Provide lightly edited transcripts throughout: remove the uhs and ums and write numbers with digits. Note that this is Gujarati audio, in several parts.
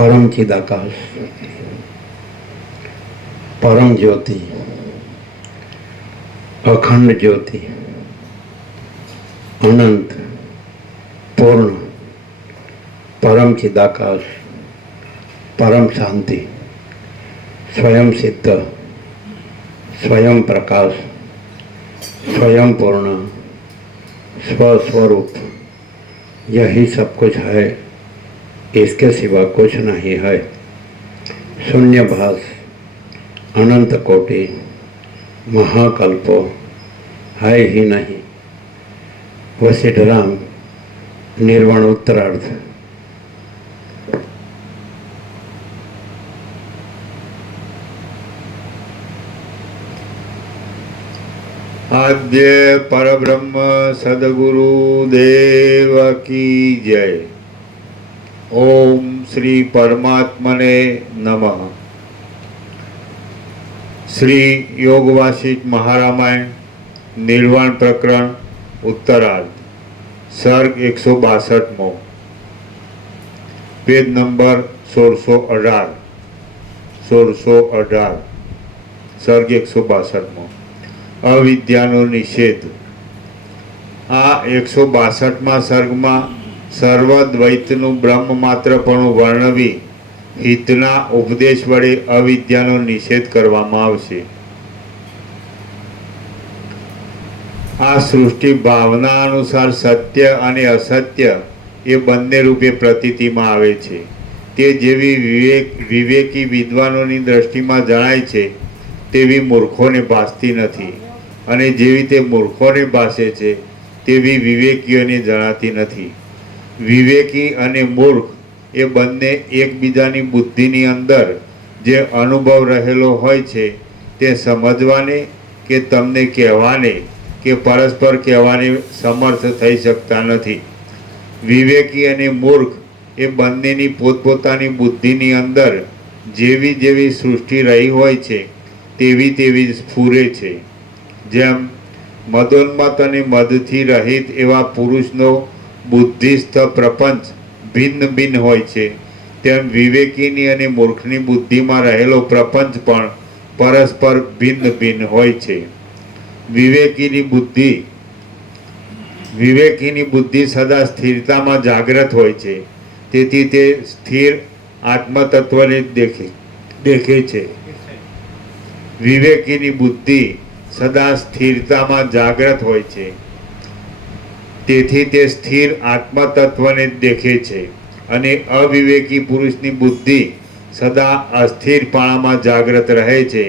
परम चिदाकाश, परम ज्योति, अखंड ज्योति, अनंत, पूर्ण, परम चिदाकाश, परम शांति, स्वयं सिद्ध, स्वयं प्रकाश, स्वयं पूर्ण, स्वस्वरूप, यही सब कुछ है, इसके सिवा कुछ नहीं है। शून्यभास, अनंत कोटि, महाकल्पो है ही नहीं। वशिष्ठराम, निर्वाण उत्तरार्ध। आद्य परब्रह्म सद्गुरु देव की जय। ओम श्री परमात्मने नमः। श्री योग वासिष्ठ महारामायण निर्वाण प्रकरण उत्तरार्ध, सर्ग 162, पेज नंबर 1618, सर्ग 162। अविद्याનો નિષેધ। આ 162મા સર્ગમાં સર્વદ્વૈતનું બ્રહ્મ માત્રપણું વર્ણવી હિતના ઉપદેશ વડે અવિદ્યાનો નિષેધ કરવામાં આવશે। આ સૃષ્ટિ ભાવના અનુસાર સત્ય અને અસત્ય એ બંને રૂપે પ્રતીતિમાં આવે છે। તે જેવી વિવેકી વિદ્વાનોની દ્રષ્ટિમાં જણાય છે તેવી મૂર્ખોને ભાસતી નથી, અને જેવી તે મૂર્ખોને ભાસે છે તેવી વિવેકીઓને જણાતી નથી। વિવેકી અને મૂર્ખ એ બંને એકબીજાની બુદ્ધિની અંદર જે અનુભવ રહેલો હોય છે તે સમજવાને કે તમને કહેવાને કે પરસ્પર કહેવાને સમર્થ થઈ શકતા નથી। વિવેકી અને મૂર્ખ એ બંનેની પોતપોતાની બુદ્ધિની અંદર જેવી જેવી સૃષ્ટિ રહી હોય છે તેવી તેવી સ્ફુરે છે। જેમ મદોન્મત અને મદથી રહિત એવા પુરુષનો બુદ્ધિસ્થ પ્રપંચ ભિન્ન ભિન્ન હોય છે, તેમ વિવેકીની અને મૂર્ખની બુદ્ધિમાં રહેલો પ્રપંચ પણ પરસ્પર ભિન્ન ભિન્ન હોય છે। વિવેકીની બુદ્ધિ સદા સ્થિરતામાં જાગ્રત હોય છે, તેથી તે સ્થિર આત્મતત્વને દેખે છે। વિવેકીની બુદ્ધિ સદા સ્થિરતામાં જાગ્રત હોય છે, તેથી તે સ્થિર આત્મતત્વને દેખે છે, અને અવિવેકી પુરુષની બુદ્ધિ સદા અસ્થિરપણામાં જાગ્રત રહે છે,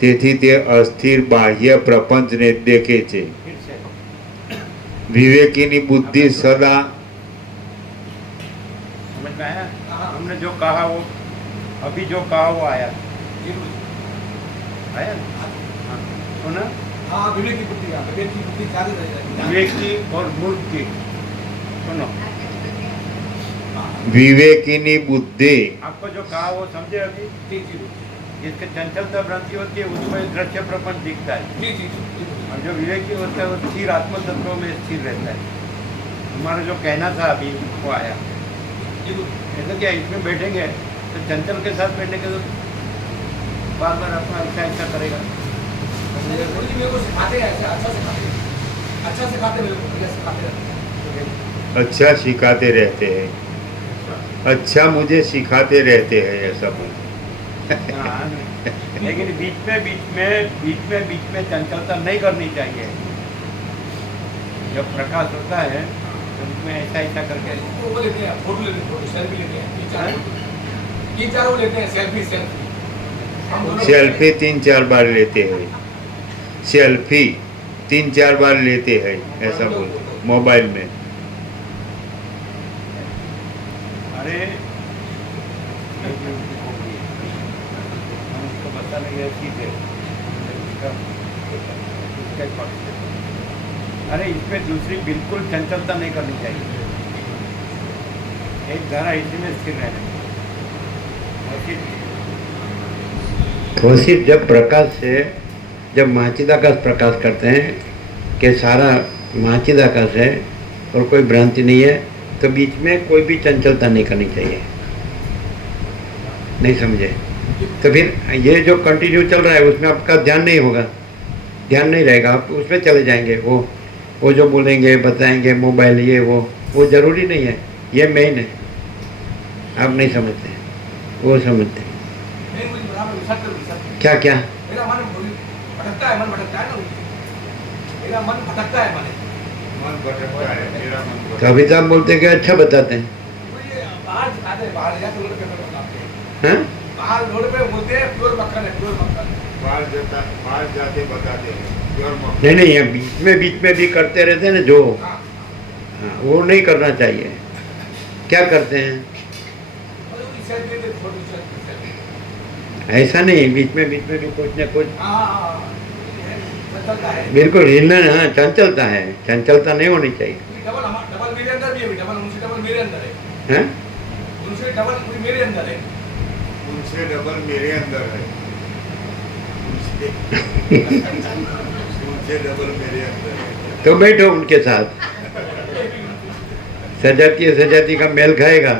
તેથી તે અસ્થિર બાહ્ય પ્રપંચને દેખે છે। વિવેકીની બુદ્ધિ સદા समझ में आया? हमने जो कहा वो अभी जो कहा वो आया आया ना? सुना? हाँ, विवेक की बुद्धि सारी रहेगी। विवेकी और मूर्ख की सुनो। વિવેકીની બુદ્ધિ आपको जो कहा वो समझे अभी? जी जी जिसके चंचलता भ्रांति होती है उसमें दृश्य प्रपंच दिखता है, जी जी और जो विवेकी होता है वो स्थिर आत्म तत्वों में स्थिर रहता है। हमारा जो कहना था अभी वो आया। ऐसा क्या इसमें बैठेंगे तो चंचल के साथ बैठने के तो बार बार अपना ऐसा करेगा। मेरे को सिखाते हैं, ऐसे अच्छा सिखाते मेरे को, बढ़िया सिखाते रहते हैं। अच्छा सिखाते रहते हैं, अच्छा मुझे सिखाते रहते हैं, ऐसा बोल। हाँ, लेकिन बीच में चंचलता नहीं करनी चाहिए। जब प्रकाश होता है तो उसमें ऐसा करके वो लेते हैं, फोटो लेते हैं, फोटो सेल्फी लेते हैं, तीन चार वो लेते हैं, सेल्फी हम दोनों सेल्फी 3-4 बार लेते हैं, सेल्फी 3-4 बार लेते हैं, ऐसा बोल मोबाइल में। अरे हम उसको बताने गए चीज है। अरे इसमें दूसरी बिल्कुल चंचलता नहीं करनी चाहिए, एक धारा इसी में स्थिर रहना। वो सिर्फ जब प्रकाश से, जब महाचिदाकाश प्रकाश करते हैं कि सारा महाचिदाकाश है और कोई भ्रांति नहीं है, तो बीच में कोई भी चंचलता नहीं करनी चाहिए। नहीं समझे। तो फिर ये जो कंटिन्यू चल रहा है उसमें आपका ध्यान नहीं होगा, ध्यान नहीं रहेगा, आप उसमें चले जाएंगे। वो जो बोलेंगे बताएंगे मोबाइल ये वो ज़रूरी नहीं है, ये मेन है। आप नहीं समझते, वो समझते। नहीं मुझे बराबर रिसर्च क्या क्या मेरा मन भटकता है, मन भटकता है ना, मेरा मन भटकता है, मन भटकता है, मेरा मन तो भटकता अभी तो आप बोलते हैं कि अच्छा बताते हैं। मुझे बाहर दिखाते हैं, बाहर जाते रोड पे बताते हैं, हाँ बाहर रोड पे बोलते हैं प्योर मक्खन है, प्योर मक्खन। बाहर जाते बताते हैं प्योर मक्खन। नहीं, ये बीच में भी करते रहते हैं ना जो, हाँ हाँ, वो नहीं करना चाहिए। क्या करते हैं? और वो रिसर्च दे दे फोटो रिसर्च। ऐसा नहीं, बीच में भी कुछ ना कुछ हाँ चलता है। बिल्कुल हिलना, हाँ चंचलता है, चंचलता नहीं होनी चाहिए। डबल मेरे अंदर भी है, डबल उनसे डबल मेरे अंदर है, हैं? उनसे डबल मेरे अंदर है। उनसे डबल मेरे अंदर है, उनसे डबल मेरे अंदर है। तो बैठो उनके साथ, सजाती का मेल खाएगा।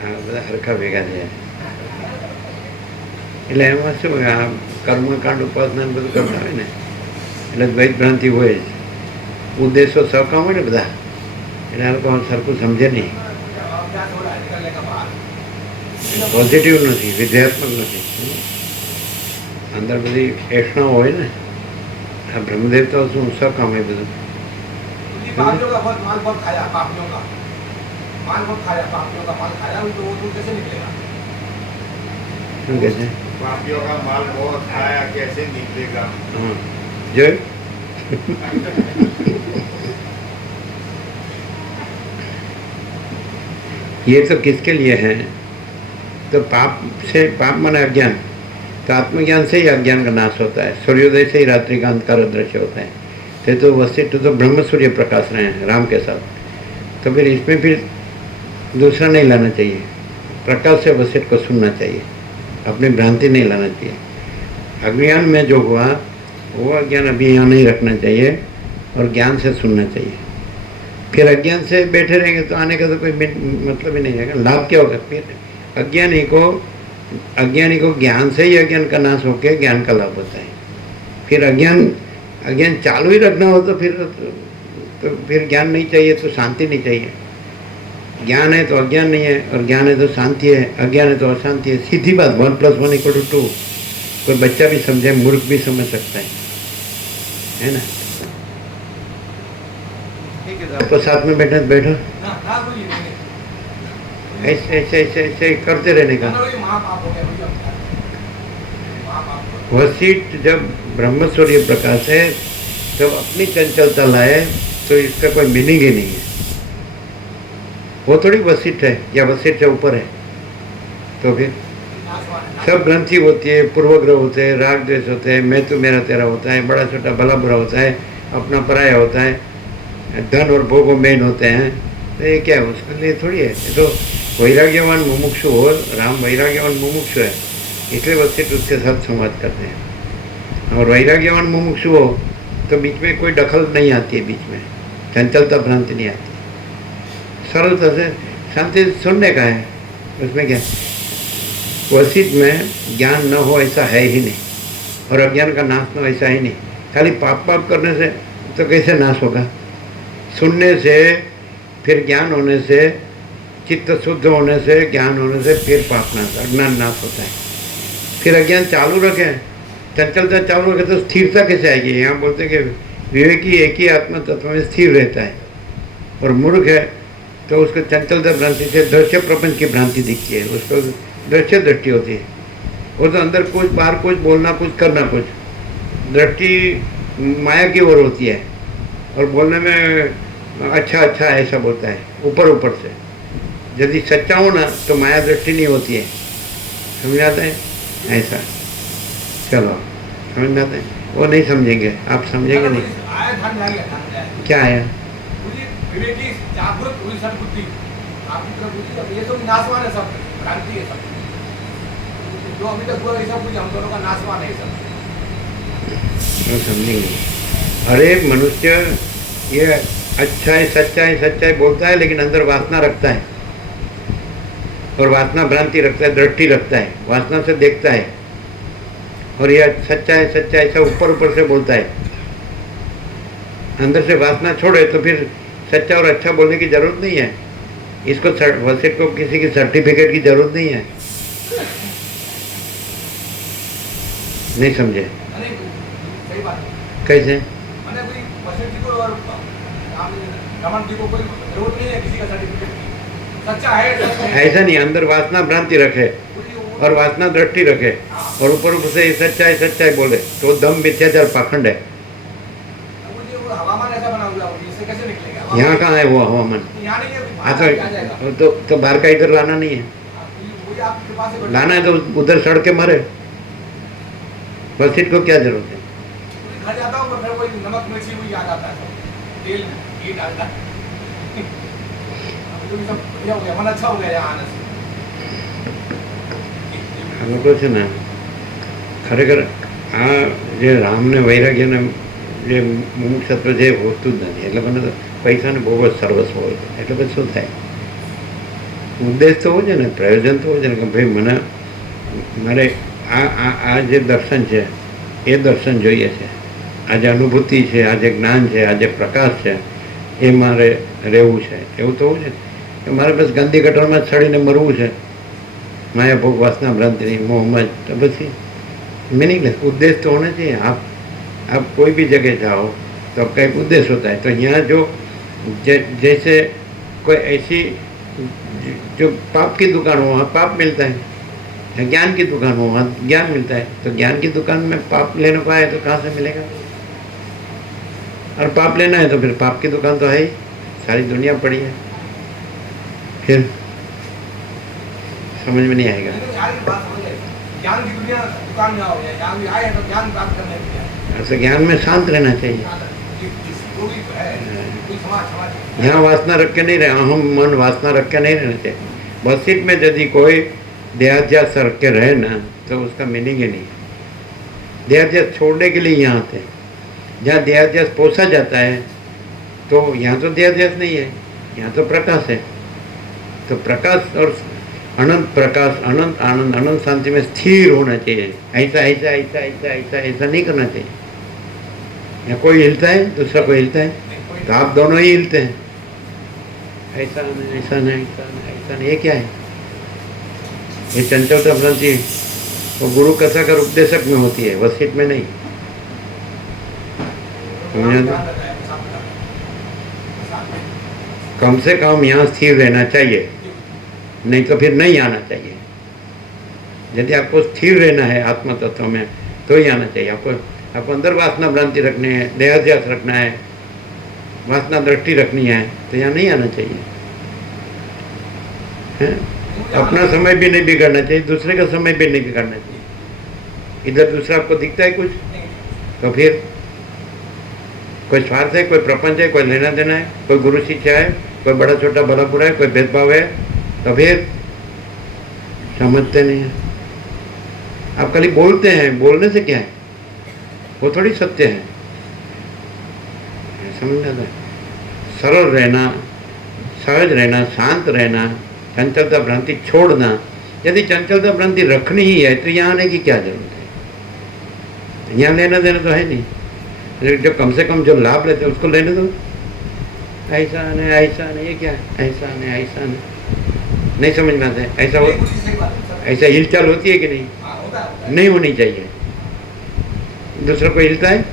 हाँ બધા હરખા ભેગા થયા એટલે એમાં શું આ કર્મકાંડ ઉપાસના ને બધું કરતા હોય ને એટલે દ્વૈત ભ્રાંતિ હોય જ, ઉદ્દેશો સહકામ હોય ને બધા, એટલે આ લોકો સરખું સમજે નહીં, अभ्यास हो रहा है निकलने का बाहर। પોઝિટિવ નથી, વિધેયાત્મક નથી। અંદર બધી એષણાઓ હોય ને, આ બ્રહ્મદેવતા શું સહકામ હોય બધું। उन्हीं पापियों का माल बहुत खाया, पापियों का माल बहुत खाया, पापियों का माल खाया, तो वो दूर कैसे निकलेगा? શું કહે છે? पापियों का माल बहुत खाया, कैसे निकलेगा? हाँ જોયું? ये तो किसके लिए है? तो पाप माने अज्ञान, तो आत्मज्ञान से ही अज्ञान का नाश होता है, सूर्योदय से ही रात्रि का अंधकार दृश्य होता है। तो वशिष्ठ तो ब्रह्म सूर्य प्रकाश रहे हैं राम के साथ, तो फिर इसमें फिर दूसरा नहीं लाना चाहिए, प्रकाश से वशिष्ठ को सुनना चाहिए, अपनी भ्रांति नहीं लाना चाहिए। अज्ञान में जो हुआ वो अज्ञान अभी यहाँ नहीं रखना चाहिए और ज्ञान से सुनना चाहिए। फिर अज्ञान से बैठे रहेंगे तो आने का तो कोई मतलब ही नहीं रहेगा, लाभ क्या होगा? फिर अज्ञानी को ज्ञान से ही अज्ञान का नाश होकर ज्ञान का लाभ होता है। फिर अज्ञान चालू ही रखना हो तो फिर ज्ञान नहीं चाहिए, तो शांति नहीं चाहिए। ज्ञान है तो अज्ञान नहीं है, और ज्ञान है तो शांति है, अज्ञान है तो अशांति है। सीधी बात, 1 + 1 = 2। कोई बच्चा भी समझे, मूर्ख भी समझ सकता है ना? ठीक है तो साथ में बैठो ना ना बोलिए नहीं, ऐसे करते रहने का। ना बोलिए महापाप हो गया भैया, महापाप। वशिष्ठ जब ब्रह्मसूर्य प्रकाश है जब अपनी चंचलता लाए तो इसका कोई मीनिंग ही नहीं है। वो थोड़ी वशिष्ठ है या वशिष्ठ से ऊपर है। तो फिर सब ग्रंथि होती है, पूर्वग्रह होते हैं, राग द्वेष होते हैं, मैं तो मेरा तेरा होता है, बड़ा छोटा भला बुरा होता है, अपना पराया होता है, धन और भोगो मेन होते हैं। तो ये क्या है? उसके लिए थोड़ी है। ये तो वैराग्यवान मुमुक्षु हो, राम वैराग्यवान मुमुक्षु है, इसलिए वशिष्ठ उसके साथ संवाद करते हैं। और वैराग्यवान मुमुक्षु हो तो बीच में कोई दखल नहीं आती है, बीच में चंचलता भ्रांति नहीं आती, सरलता से शांति सुनने का है। उसमें क्या वशिष्ठ में ज्ञान न हो ऐसा है ही नहीं, और अज्ञान का नाश न हो ऐसा ही नहीं। खाली पाप करने से तो कैसे नाश होगा? सुनने से, फिर ज्ञान होने से, चित्त शुद्ध होने से, ज्ञान होने से फिर पाप नाश, अज्ञान नाश होता है। फिर अज्ञान चालू रखें, चंचलता चालू रखें तो स्थिरता कैसे आएगी? यहाँ बोलते हैं कि विवेकी एक ही आत्मा तत्व में स्थिर रहता है, और मूर्ख है तो उसको चंचलता भ्रांति से दृश्य प्रपंच की भ्रांति दिखती है, उसको दृश्य दृष्टि होती है। वो तो अंदर कुछ, बाहर कुछ, बोलना कुछ, करना कुछ, दृष्टि माया की ओर होती है, और बोलने में अच्छा ऐसा बोलता है ऊपर से। यदि सच्चा हो ना तो माया दृष्टि नहीं होती है, समझ आता है? ऐसा चलो समझ आता है, वो नहीं समझेंगे, आप समझेंगे नहीं। आया ध्यान में आ गया, क्या आया? विवेकी जागृत पूरी सद्बुद्धि आपकी तरफ बुद्धि, अब ये तो नाशवान है, सब भ्रांति है, सब जो अभी तक हुआ ये सब कुछ हम दोनों का नाशवान है सब। वो समझेंगे। हर एक मनुष्य ये अच्छा है, सच्चा है बोलता है, लेकिन अंदर वासना रखता है। और वासना भ्रांति रखता है, दृष्टि रखता है, वासना से देखता है और यह सच्चा है सच्चा है, ऐसा ऊपर ऊपर से बोलता है। अंदर से वासना छोड़े तो फिर सच्चा और अच्छा बोलने की जरूरत नहीं है। इसको वसिष्ठ को किसी की सर्टिफिकेट की जरूरत नहीं है। नहीं समझे? नहीं, सही बात है। कैसे? मैंने कोई वशिष्ठ जी को और रमन जी को कोई जरूरत नहीं है किसी का सर्टिफिकेट की। सच्चा है, सच है। ऐसा नहीं, अंदर वासना भ्रांति रखे और वासना दृष्टि रखे और ऊपर ऊपर से सच्चा है बोले तो दम मिथ्याचार पाखंड है। मुझे वो हवामान ऐसा बना हुआ है, इससे कैसे निकलेगा? यहाँ कहाँ है वो हवामान? यहाँ नहीं है, हाँ बाहर आ जाएगा। तो बाहर का इधर लाना नहीं है। वही आपके पास से लाना है तो उधर सड़ के मरे। वसिष्ठ को क्या जरूरत है? घर जाता हूँ तो फिर कोई नमक मिर्ची हुई याद आता है, तेल घी डालता है। अब तो ये सब बढ़िया हो गया, मन अच्छा हो गया यहाँ आने से। આ લોકો છે ને ખરેખર આ જે રામને વૈરાગ્યને જે મુમુક્ષત્વ છે એ હોતું જ નથી. એટલે મને તો પૈસાને બહુ જ સર્વસ્વ હોય છે. એટલે પછી શું થાય? ઉદ્દેશ તો હોય છે ને, પ્રયોજન તો હોય છે ને કે ભાઈ મને મારે આ જે દર્શન છે એ દર્શન જોઈએ છે, આ જે અનુભૂતિ છે, આ જે જ્ઞાન છે, આ જે પ્રકાશ છે એ મારે રહેવું છે. એવું તો હોય છે કે મારે બસ ગંદી ગટરમાં ચડીને મરવું છે, माया भोग वासना भ्रांति नहीं मोहम्मद, तो बस मीनिंगलेस। उद्देश्य तो होना चाहिए। आप कोई भी जगह जाओ तो आपका एक उद्देश्य होता है। तो यहाँ जो जैसे कोई ऐसी जो पाप की दुकान हो वहाँ पाप मिलता है, ज्ञान की दुकान हो वहाँ ज्ञान मिलता है। तो ज्ञान की दुकान में पाप लेने को आए तो कहाँ से मिलेगा? और पाप लेना है तो फिर पाप की दुकान तो है ही, सारी दुनिया पड़ी है। फिर समझ में नहीं आएगा। ज्ञान की दुनिया दुकान में आओगे, ज्ञान भी आए तो ज्ञान प्राप्त करने के लिए। ऐसे ज्ञान में शांत रहना चाहिए। यहाँ वासना रख के नहीं रहे, अहम मन वासना रख के नहीं रहना चाहिए। वसिष्ठ में यदि कोई देहाध्यास रख के रहे ना तो उसका मीनिंग ही नहीं। देहाध्यास छोड़ने के लिए यहाँ आते हैं। जहाँ देहाध्यास पोसा जाता है तो यहाँ तो देहाध्यास नहीं है, यहाँ तो प्रकाश है। तो प्रकाश और अनंत प्रकाश, अनंत आनंद, अनंत शांति में स्थिर होना चाहिए। ऐसा ऐसा ऐसा ऐसा ऐसा ऐसा नहीं करना चाहिए। या कोई हिलता है दूसरा कोई हिलता है तो आप दोनों ही हिलते हैं। ऐसा नहीं ऐसा नहीं ऐसा नहीं ऐसा नहीं, ये क्या है? ये चंचलता भ्रांति वो गुरु कथा कर उपदेशक में होती है, वसिष्ठ में नहीं। कम से कम यहाँ स्थिर रहना चाहिए, नहीं तो फिर नहीं आना चाहिए। यदि आपको स्थिर रहना है आत्म तत्व में तो ही आना चाहिए। आपको अंदर वासना भ्रांति रखनी है, देहाध्यास रखना है, वासना दृष्टि रखनी है तो यहाँ नहीं आना चाहिए। है? अपना समय भी नहीं बिगाड़ना चाहिए, दूसरे का समय भी नहीं बिगाड़ना चाहिए। इधर दूसरा आपको दिखता है कुछ तो फिर कोई स्वार्थ है, कोई प्रपंच है, कोई लेना देना है, कोई गुरु शिष्य है, कोई बड़ा छोटा भला बुरा है, कोई भेदभाव है तो फिर समझते नहीं है। आप खाली बोलते हैं, बोलने से क्या है? वो थोड़ी सत्य है। समझ आता है? सरल रहना, सहज रहना, शांत रहना, चंचलता भ्रांति छोड़ना। यदि चंचलता भ्रांति रखनी ही है तो यहाँ आने की क्या जरूरत है? यहाँ लेना देना तो है नहीं। जो कम से कम जो लाभ लेते हैं उसको लेने दो। ऐसा नहीं ऐसा नहीं, ये क्या है? ऐसा नहीं ऐसा नहीं समझ में आता है। ऐसा हो, ऐसा हिलचाल होती है कि नहीं? नहीं होनी चाहिए। दूसरा कोई हिलता है,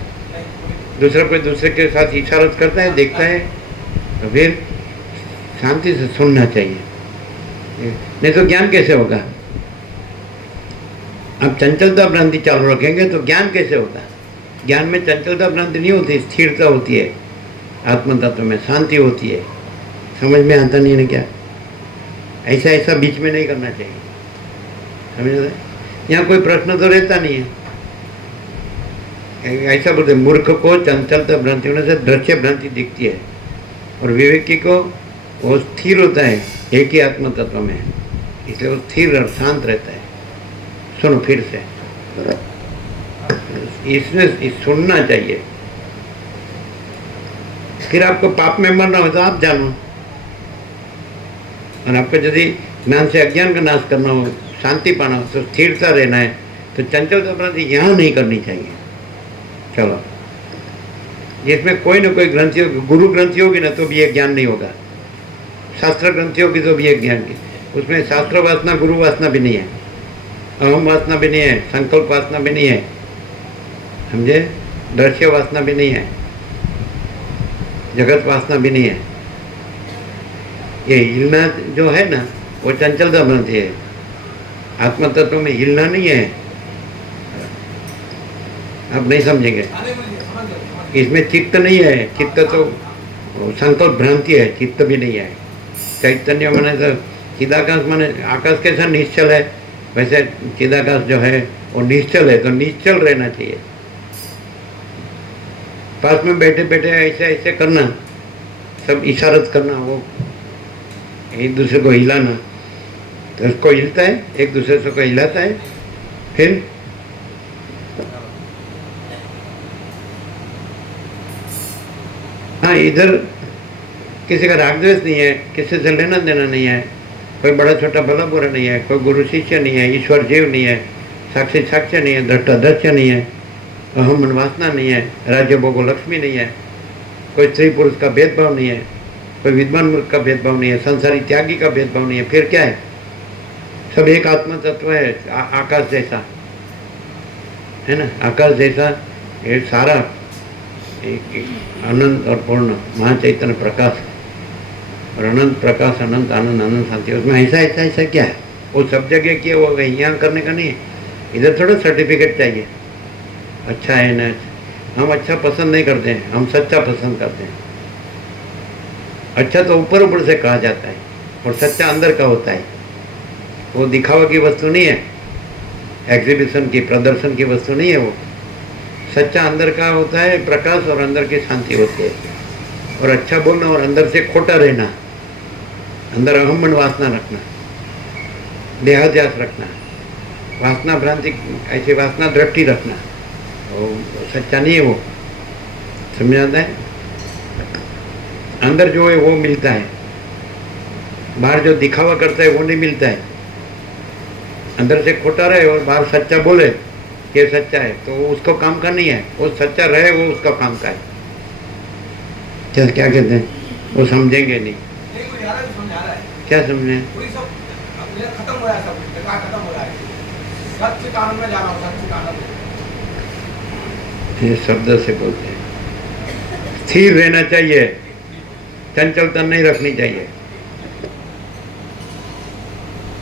दूसरा कोई दूसरे के साथ इशारत करता है, देखता है तो फिर शांति से सुनना चाहिए। नहीं तो ज्ञान कैसे होगा? आप चंचलता भ्रांति चालू रखेंगे तो ज्ञान कैसे होगा? ज्ञान में चंचलता भ्रांति नहीं होती, स्थिरता होती है। आत्म तत्व में शांति होती है। समझ में आता नहीं है क्या? ऐसा ऐसा बीच में नहीं करना चाहिए। समझ रहे? यहाँ कोई प्रश्न तो रहता नहीं है। ऐसा बोलते मूर्ख को चंचलता भ्रांति होने से दृश्य भ्रांति दिखती है और विवेकी को वो स्थिर होता है एक ही आत्म तत्व में, इसलिए वो स्थिर और शांत रहता है। सुनो फिर से, इसमें सुनना चाहिए। फिर आपको पाप में मरना हो तो आप जानो, और आपको यदि ज्ञान से अज्ञान का नाश करना हो, शांति पाना हो, तो स्थिरता रहना है, तो चंचलता अपराधी यहाँ नहीं करनी चाहिए। चलो, जिसमें कोई ना कोई ग्रंथि होगी, गुरु ग्रंथि होगी ना तो भी ये ज्ञान नहीं होगा, शास्त्र ग्रंथि होगी तो भी ये ज्ञान की, उसमें शास्त्र वासना गुरु वासना भी नहीं है, अहम वासना भी नहीं है, संकल्प वासना भी नहीं है, समझे, दृश्य वासना भी नहीं है, जगत वासना भी नहीं है। ये हिलना जो है ना वो चंचलता बनती है, आत्म तत्व में हिलना नहीं है। आप नहीं समझेंगे, आने बोलिए, समझ गए, समझ गए। इसमें चित्त नहीं है, चित्त तो संकल्प भ्रांति है, चित्त भी नहीं है। चैतन्य माने तो चिदाकाश माने आकाश कैसा निश्चल है, वैसे चिदाकाश जो है वो निश्चल है, तो निश्चल रहना चाहिए। पास में बैठे बैठे ऐसे ऐसे करना, सब इशारत करना, वो एक दूसरे को हिलाना, तो उसको हिलता है, एक दूसरे से को हिलाता है। फिर हाँ, इधर किसी का राग द्वेष नहीं है, किसी से लेना देना नहीं है, कोई बड़ा छोटा भला बुरा नहीं है, कोई गुरु शिष्य नहीं है, ईश्वर जीव नहीं है, साक्षी साक्ष्य नहीं है, दृष्टा दृश्य नहीं है, अहम मन वासना नहीं है, राज्य भोगो लक्ष्मी नहीं है, कोई स्त्री पुरुष का भेदभाव नहीं है, कोई विद्वान मूर्ख का भेदभाव नहीं है, संसारी त्यागी का भेदभाव नहीं है। फिर क्या है, सब एक आत्मा तत्व है, आकाश जैसा है ना, आकाश जैसा ये सारा एक अनंत और पूर्ण महाचैतन्य प्रकाश, और अनंत प्रकाश, अनंत आनंद, अनंत शांति, उसमें ऐसा ऐसा ऐसा क्या है, वो सब जगह किया वो यहाँ करने का नहीं है। इधर थोड़ा सर्टिफिकेट चाहिए, अच्छा है ना, हम अच्छा पसंद नहीं करते हैं, हम सच्चा पसंद करते हैं। अच्छा तो ऊपर ऊपर से कहा जाता है, और सच्चा अंदर का होता है, वो दिखावा की वस्तु नहीं है, एग्जीबिशन की, प्रदर्शन की वस्तु नहीं है। वो सच्चा अंदर का होता है, प्रकाश, और अंदर की शांति होती है। और अच्छा बोलना और अंदर से खोटा रहना, अंदर अहम मन वासना रखना, देहाध्यास रखना, वासना भ्रांति ऐसी वासना दृष्टि रखना, वो सच्चा नहीं है। वो समझ आता है, अंदर जो है वो मिलता है, बाहर जो दिखावा करता है वो नहीं मिलता है। अंदर से खोटा रहे और बाहर सच्चा बोले ये सच्चा है, तो वो उसको काम का नहीं है, वो सच्चा रहे वो उसका काम का है। चल क्या कहते हैं, वो समझेंगे नहीं। नहीं, कोई आ रहा है, समझा रहा है। क्या समझे, वही सब अब ये खत्म हो रहा है, सब कुछ बेकार खत्म हो रहा है। सत्य कानून में जा रहा हूँ, सत्य कानून में। ये शब्द से बोलते हैं। स्थिर रहना चाहिए, चंचलता नहीं रखनी चाहिए,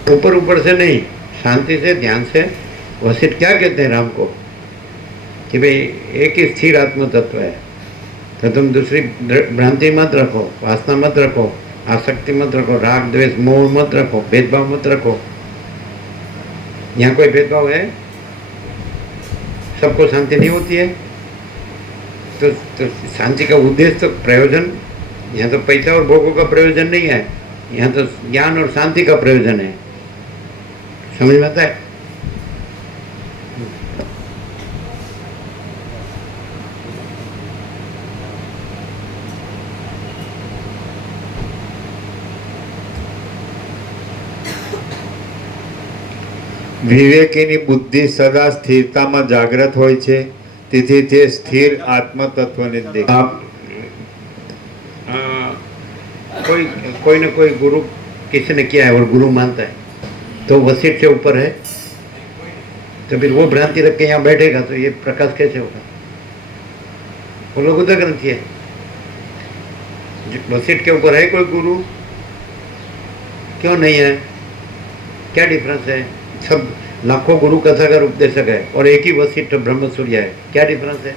ऊपर ऊपर से नहीं, शांति से, ध्यान से। वशिष्ठ क्या कहते हैं राम को कि भाई एक ही स्थिर आत्म तत्व है, तो तुम दूसरी भ्रांति मत रखो, वासना मत रखो, आसक्ति मत रखो, राग द्वेष मोह मत रखो, भेदभाव मत रखो। यहाँ कोई भेदभाव है, सबको शांति नहीं होती है, तो शांति का उद्देश्य तो प्रयोजन, यहाँ तो पैसा और भोगों का प्रयोजन नहीं है, यहाँ तो ज्ञान और शांति का प्रयोजन है। समझ में आता है? વિવેકીની બુદ્ધિ સદા સ્થિરતામાં જાગ્રત હોય છે, તેથી તે સ્થિર આત્મતત્વને જ દેખે। आप कोई कोई ना कोई गुरु किसी ने किया है और गुरु मानता है, तो वशिष्ठ से ऊपर है, तो फिर वो भ्रांति रख के यहाँ बैठेगा तो ये प्रकाश कैसे होगा? वो लोग उदय ग्रंथी है, वशिष्ठ के ऊपर है कोई गुरु? क्यों नहीं है? क्या डिफरेंस है? सब लाखों गुरु कथाकार उपदेशक है और एक ही वशिष्ठ ब्रह्म सूर्य है, क्या डिफरेंस है?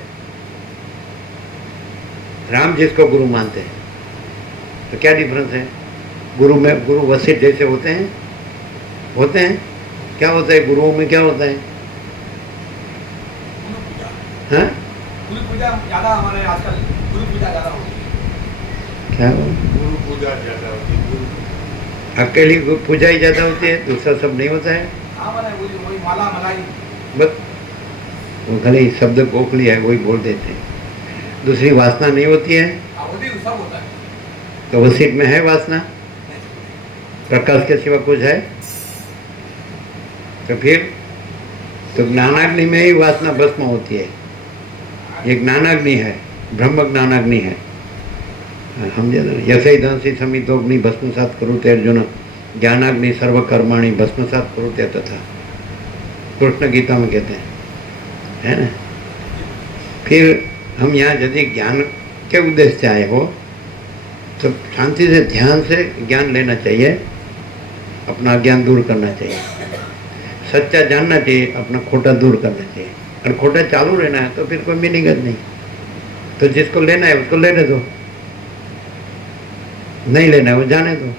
राम जिसको गुरु मानते हैं तो क्या डिफरेंस है? गुरु में गुरु वशिष्ठ जैसे होते हैं? क्या होता है गुरुओं में, क्या होता है? हाँ, गुरु पूजा ज्यादा हमारे आजकल गुरु पूजा ज्यादा होती है। क्या ગુરુ પૂજા જ્યાદા હોતી, ગુરુ अकेली पूजा ही ज्यादा होती है, दूसरा सब नहीं होता है। हाँ, मैंने वही माला मलाई। बस वो खाली शब्द गोखली है वही बोल देते हैं, दूसरी वासना नहीं होती है। हाँ, होती है, सब होता है। तो वशिष्ठ में है वासना? प्रकाश के सिवा कुछ है? तो फिर तो ज्ञानाग्नि में ही वासना भस्म होती है। ये ज्ञानाग्नि है, ब्रह्म ज्ञानाग्नि है। समझे ना? यसे दंसी समितोग्नि भस्मसात करुते अर्जुन ज्ञानाग्नि सर्वकर्माणि भस्मसात करुते तथा, कृष्ण गीता में कहते हैं, है ना? फिर हम यहाँ यदि ज्ञान के उद्देश्य से आए हो तो शांति से ध्यान से ज्ञान लेना चाहिए, अपना ज्ञान दूर करना चाहिए, सच्चा जानना चाहिए, अपना खोटा दूर करना चाहिए। और खोटा चालू रहना है तो फिर कोई मीनिंग नहीं। तो जिसको लेना है उसको लेने दो, नहीं लेना है वो जाने दो।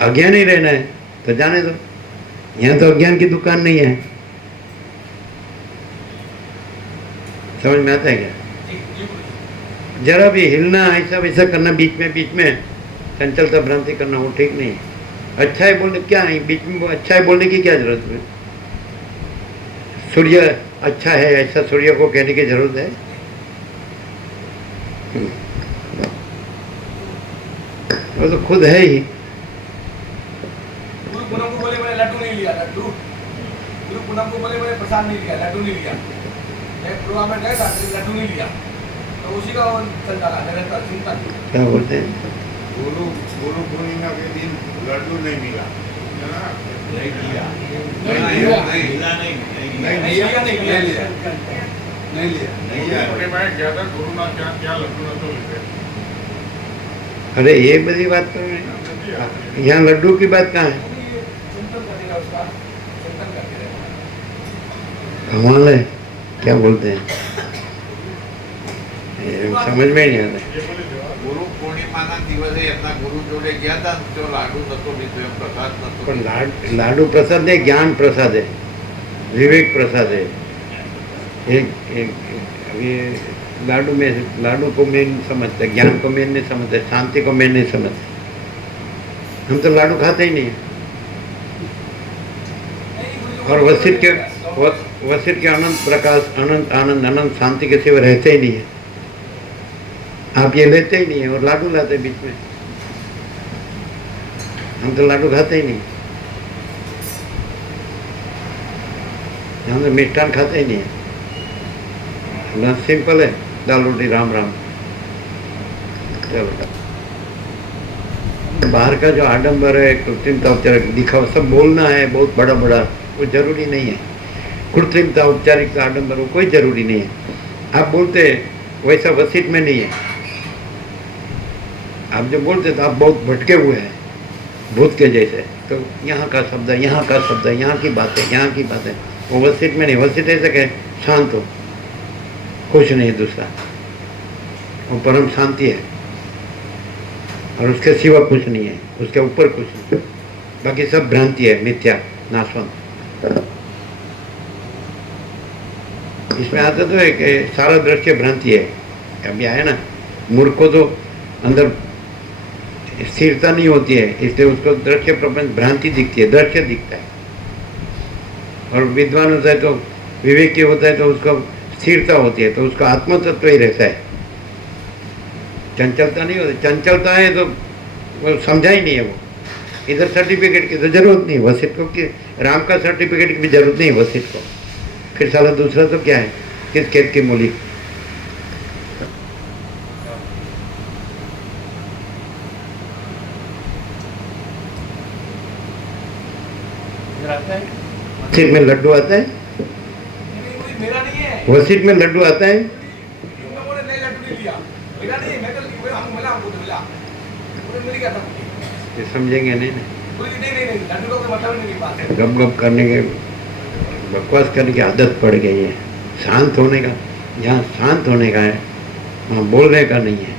अज्ञान ही रहना है तो जाने दो। यहाँ तो अज्ञान की दुकान नहीं है। समझ में आता है क्या? जरा भी हिलना, ऐसा वैसा करना, बीच में चंचलता भ्रांति करना, वो ठीक नहीं है। अच्छा है बोलने क्या है, बीच में अच्छा है बोलने की क्या जरूरत है? सूर्य अच्छा है ऐसा सूर्य को कहने की जरूरत है? वो तो खुद है ही। गुरु पूनम को बोले मैंने लड्डू नहीं लिया, लड्डू। गुरु पूनम को बोले मैंने प्रसाद नहीं लिया, लड्डू नहीं लिया। मैं प्रोग्राम में गया था, लड्डू नहीं लिया, तो उसी का चल रहा निरंतर चिंता। क्या बोलते हैं? गुरु पूर्णिमा के दिन लड्डू नहीं मिला, नहीं लिया, नहीं लिया। अरे ये बड़ी बात कर रहे हैं, यहाँ लड्डू की बात कहाँ है? चिंतन करेगा उसका, चिंतन करते रहेगा। कमाल है, क्या बोलते हैं? ये समझ में नहीं आता। ગુરુ પૂર્ણિમાના દિવસે એમના ગુરુ જોડે ગયા હતા તો લાડુ નતો લીધો, એમ પ્રસાદ નતો पर लाडू प्रसाद नहीं, ज्ञान प्रसाद है, विवेक प्रसाद है। ये लाडू में लाडू को मेन समझते, ज्ञान को मेन नहीं समझते, शांति को मेन नहीं समझते। हम तो लाडू खाते ही नहीं है। और वशिष्ठ के अनंत प्रकाश, अनंत आनंद, अनंत शांति के सिवा रहते ही नहीं है। आप ये लेते ही नहीं है और लाडू लाते बीच में। हम तो लाडू खाते ही नहीं, हम तो मिष्ठान खाते ही नहीं है। बस सिंपल है, दाल रोटी राम राम। चलो, बाहर का जो आडंबर है, कृत्रिमता औपचारिक दिखावा, सब बोलना है बहुत बड़ा बड़ा, वो जरूरी नहीं है। कृत्रिमता औपचारिकता आडंबर वो कोई जरूरी नहीं है। आप बोलते वैसा वसीट में नहीं है। आप जो बोलते तो आप बहुत भटके हुए हैं भूत के जैसे। तो यहाँ का शब्द है, यहाँ का शब्द है, यहाँ की बात है, यहाँ की बात है, वो वसीट में नहीं। वसीट ऐसा कहे शांत हो, कुछ नहीं दूसरा, वो परम शांति है और उसके सिवा कुछ नहीं है, उसके ऊपर कुछ नहीं। बाकी सब भ्रांति है, मिथ्या, नाशवंत। इसमें आता तो है कि सारा दृश्य भ्रांति है। अभी आया ना, मूर्ख को तो अंदर स्थिरता नहीं होती है, इसलिए उसको दृश्य प्रपंच भ्रांति दिखती है, दृश्य दिखता है। और विद्वान होता है तो विवेकी होता है तो उसको स्थिरता होती है, तो उसका आत्मतत्व ही रहता है, चंचलता नहीं होती। चंचलता है तो वो समझा ही नहीं है। वो इधर सर्टिफिकेट की तो जरूरत नहीं वसीट को, कि राम का सर्टिफिकेट की भी जरूरत नहीं वसीट को। फिर साला दूसरा तो क्या है, किस खेत की मूली। वसीट में लड्डू आता है, मेरा नहीं है, वसीट में लड्डू आता है। उन्होंने नए लड्डू नहीं लिया, मेरा नहीं है, मैं तो हम मिला, हमको तो मिला, उन्हें मिल गया था। ये समझेंगे नहीं ना, नहीं, लड्डू का कोई मतलब नहीं बात है। गप गप करने के, बकवास करने की आदत पड़ गई है। शांत होने का, यहाँ शांत होने का है, वहाँ बोलने का नहीं है।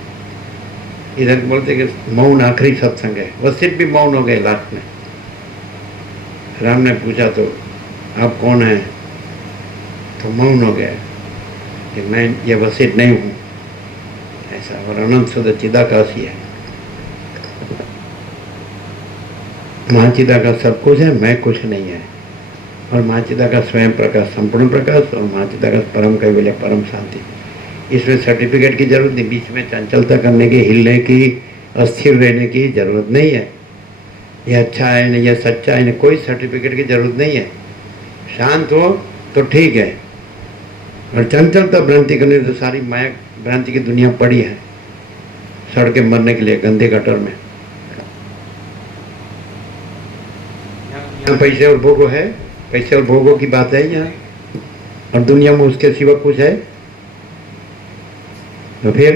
इधर बोलते कि मौन आखिरी सत्संग है, वसीट भी मौन हो गए लास्ट में। राम ने पूछा तो आप कौन हैं, तो मौन हो गया कि मैं ये वसीट नहीं हूँ ऐसा। और अनंत शुद्ध चिदाकाशी है, माँ चिदाकाश सब कुछ है, मैं कुछ नहीं है। और माँ चिदाकाश स्वयं प्रकाश, संपूर्ण प्रकाश, और माँ चिदाकाश परम कैवल्य, परम शांति। इसमें सर्टिफिकेट की जरूरत नहीं, बीच में चंचलता करने की, हिलने की, अस्थिर रहने की जरूरत नहीं है। ये अच्छा है ना, ये सच्चा है ना, कोई सर्टिफिकेट की जरूरत नहीं है। शांत हो तो ठीक है, और चंचलता भ्रांति करने तो सारी माया भ्रांति की दुनिया पड़ी है सड़ के मरने के लिए गंदे गटर में। यहाँ पैसे और भोगो है, पैसे और भोगों की बात है यहाँ, और दुनिया में उसके सिवा कुछ है तो फिर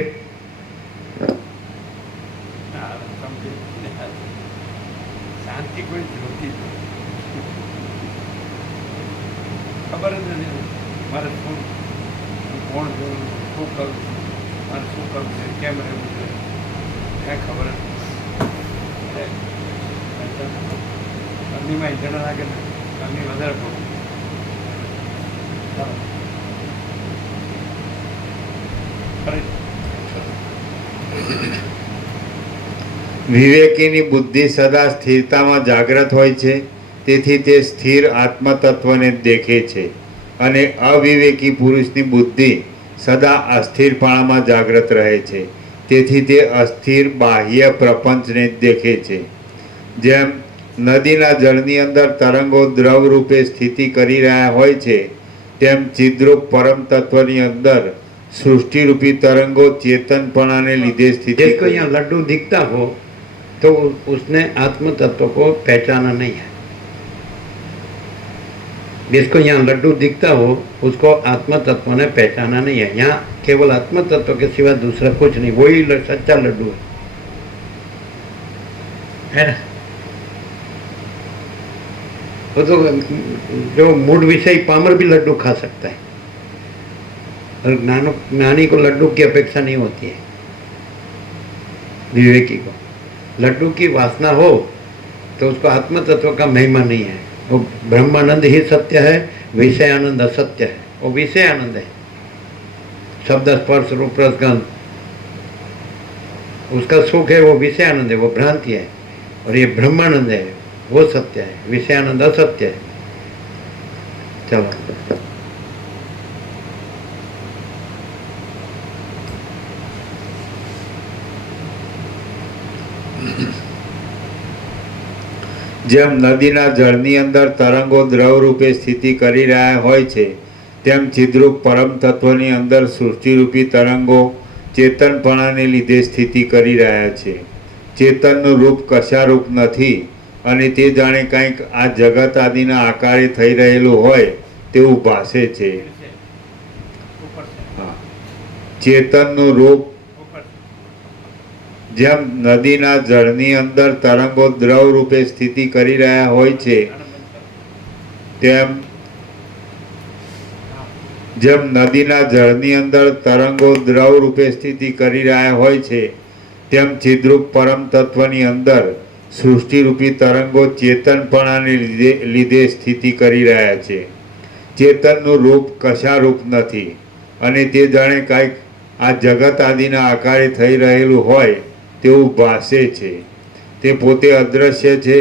શાંતિ કોઈ જોતી જ નથી. ખબર જ નથી મારે શું કોણ જોવું, શું કરવું, મારે શું કરવું છે, કેમ રહેવું છે, કાંઈ ખબર જ નથી. ગરમીમાં ઈંધણ લાગે ને ગરમી વધારે પડે. વિવેકીની બુદ્ધિ સદા સ્થિરતામાં જાગ્રત હોય છે, તેથી તે સ્થિર આત્મતત્વને જ દેખે છે, અને અવિવેકી પુરુષની બુદ્ધિ સદા અસ્થિરપણામાં જાગ્રત રહે છે, તેથી તે અસ્થિર બાહ્ય પ્રપંચને જ દેખે છે. જેમ નદીના જળની અંદર તરંગો દ્રવ રૂપે સ્થિતિ કરી રહ્યા હોય છે, તેમ ચિદ્રૂપ પરમ તત્વની અંદર સૃષ્ટિરૂપી તરંગો ચેતનपणाને લીધે સ્થિતિ जिसको यहाँ लड्डू दिखता हो तो उसने आत्म तत्व को पहचाना नहीं है। जिसको यहाँ लड्डू दिखता हो उसको आत्म तत्व ने पहचाना नहीं है। यहाँ केवल आत्म तत्व के सिवा दूसरा कुछ नहीं, वही सच्चा लड्डू है ना। वो तो जो मूड विषय पामर भी लड्डू खा सकता है, और ज्ञानी को लड्डू की अपेक्षा नहीं होती है। विवेकी को लड्डू की वासना हो तो उसको आत्म तत्व का महिमा नहीं है। वो ब्रह्मानंद ही सत्य है, विषय आनंद असत्य है। वो विषय आनंद है, शब्द स्पर्श रूप रस गंध, उसका सुख है, वो विषय आनंद है, वो भ्रांति है। और ये ब्रह्मानंद है, वो सत्य है, विषय आनंद असत्य है। चलो જેમ નદીના જળની અંદર તરંગો દ્રવ રૂપે સ્થિતિ કરી રહ્યા હોય છે, તેમ ચિદ્રૂપ પરમ તત્વની અંદર સૃષ્ટિરૂપી તરંગો ચેતનપણાને લીધે સ્થિતિ કરી રહ્યા છે. ચેતનનું રૂપ કશારૂપ નથી, અને તે જાણે કંઈક આ જગત આદિના આકારે થઈ રહેલું હોય તેવું ભાસે છે. હા, ચેતનનું રૂપ જેમ નદીના જળની અંદર તરંગો દ્રવ રૂપે સ્થિતિ કરી રહ્યા હોય છે, તેમ જેમ નદીના જળની અંદર તરંગો દ્રવ રૂપે સ્થિતિ કરી રહ્યા હોય છે, તેમ ચિદ્રૂપ પરમ તત્વની અંદર સૃષ્ટિરૂપી તરંગો ચેતનપણાને લીધે સ્થિતિ કરી રહ્યા છે. ચેતનનું રૂપ કશારૂપ નથી, અને તે જાણે કાંઈક આ જગત આદિના આકારે થઈ રહેલું હોય તેવું ભાસે છે. તે પોતે અદૃશ્ય છે,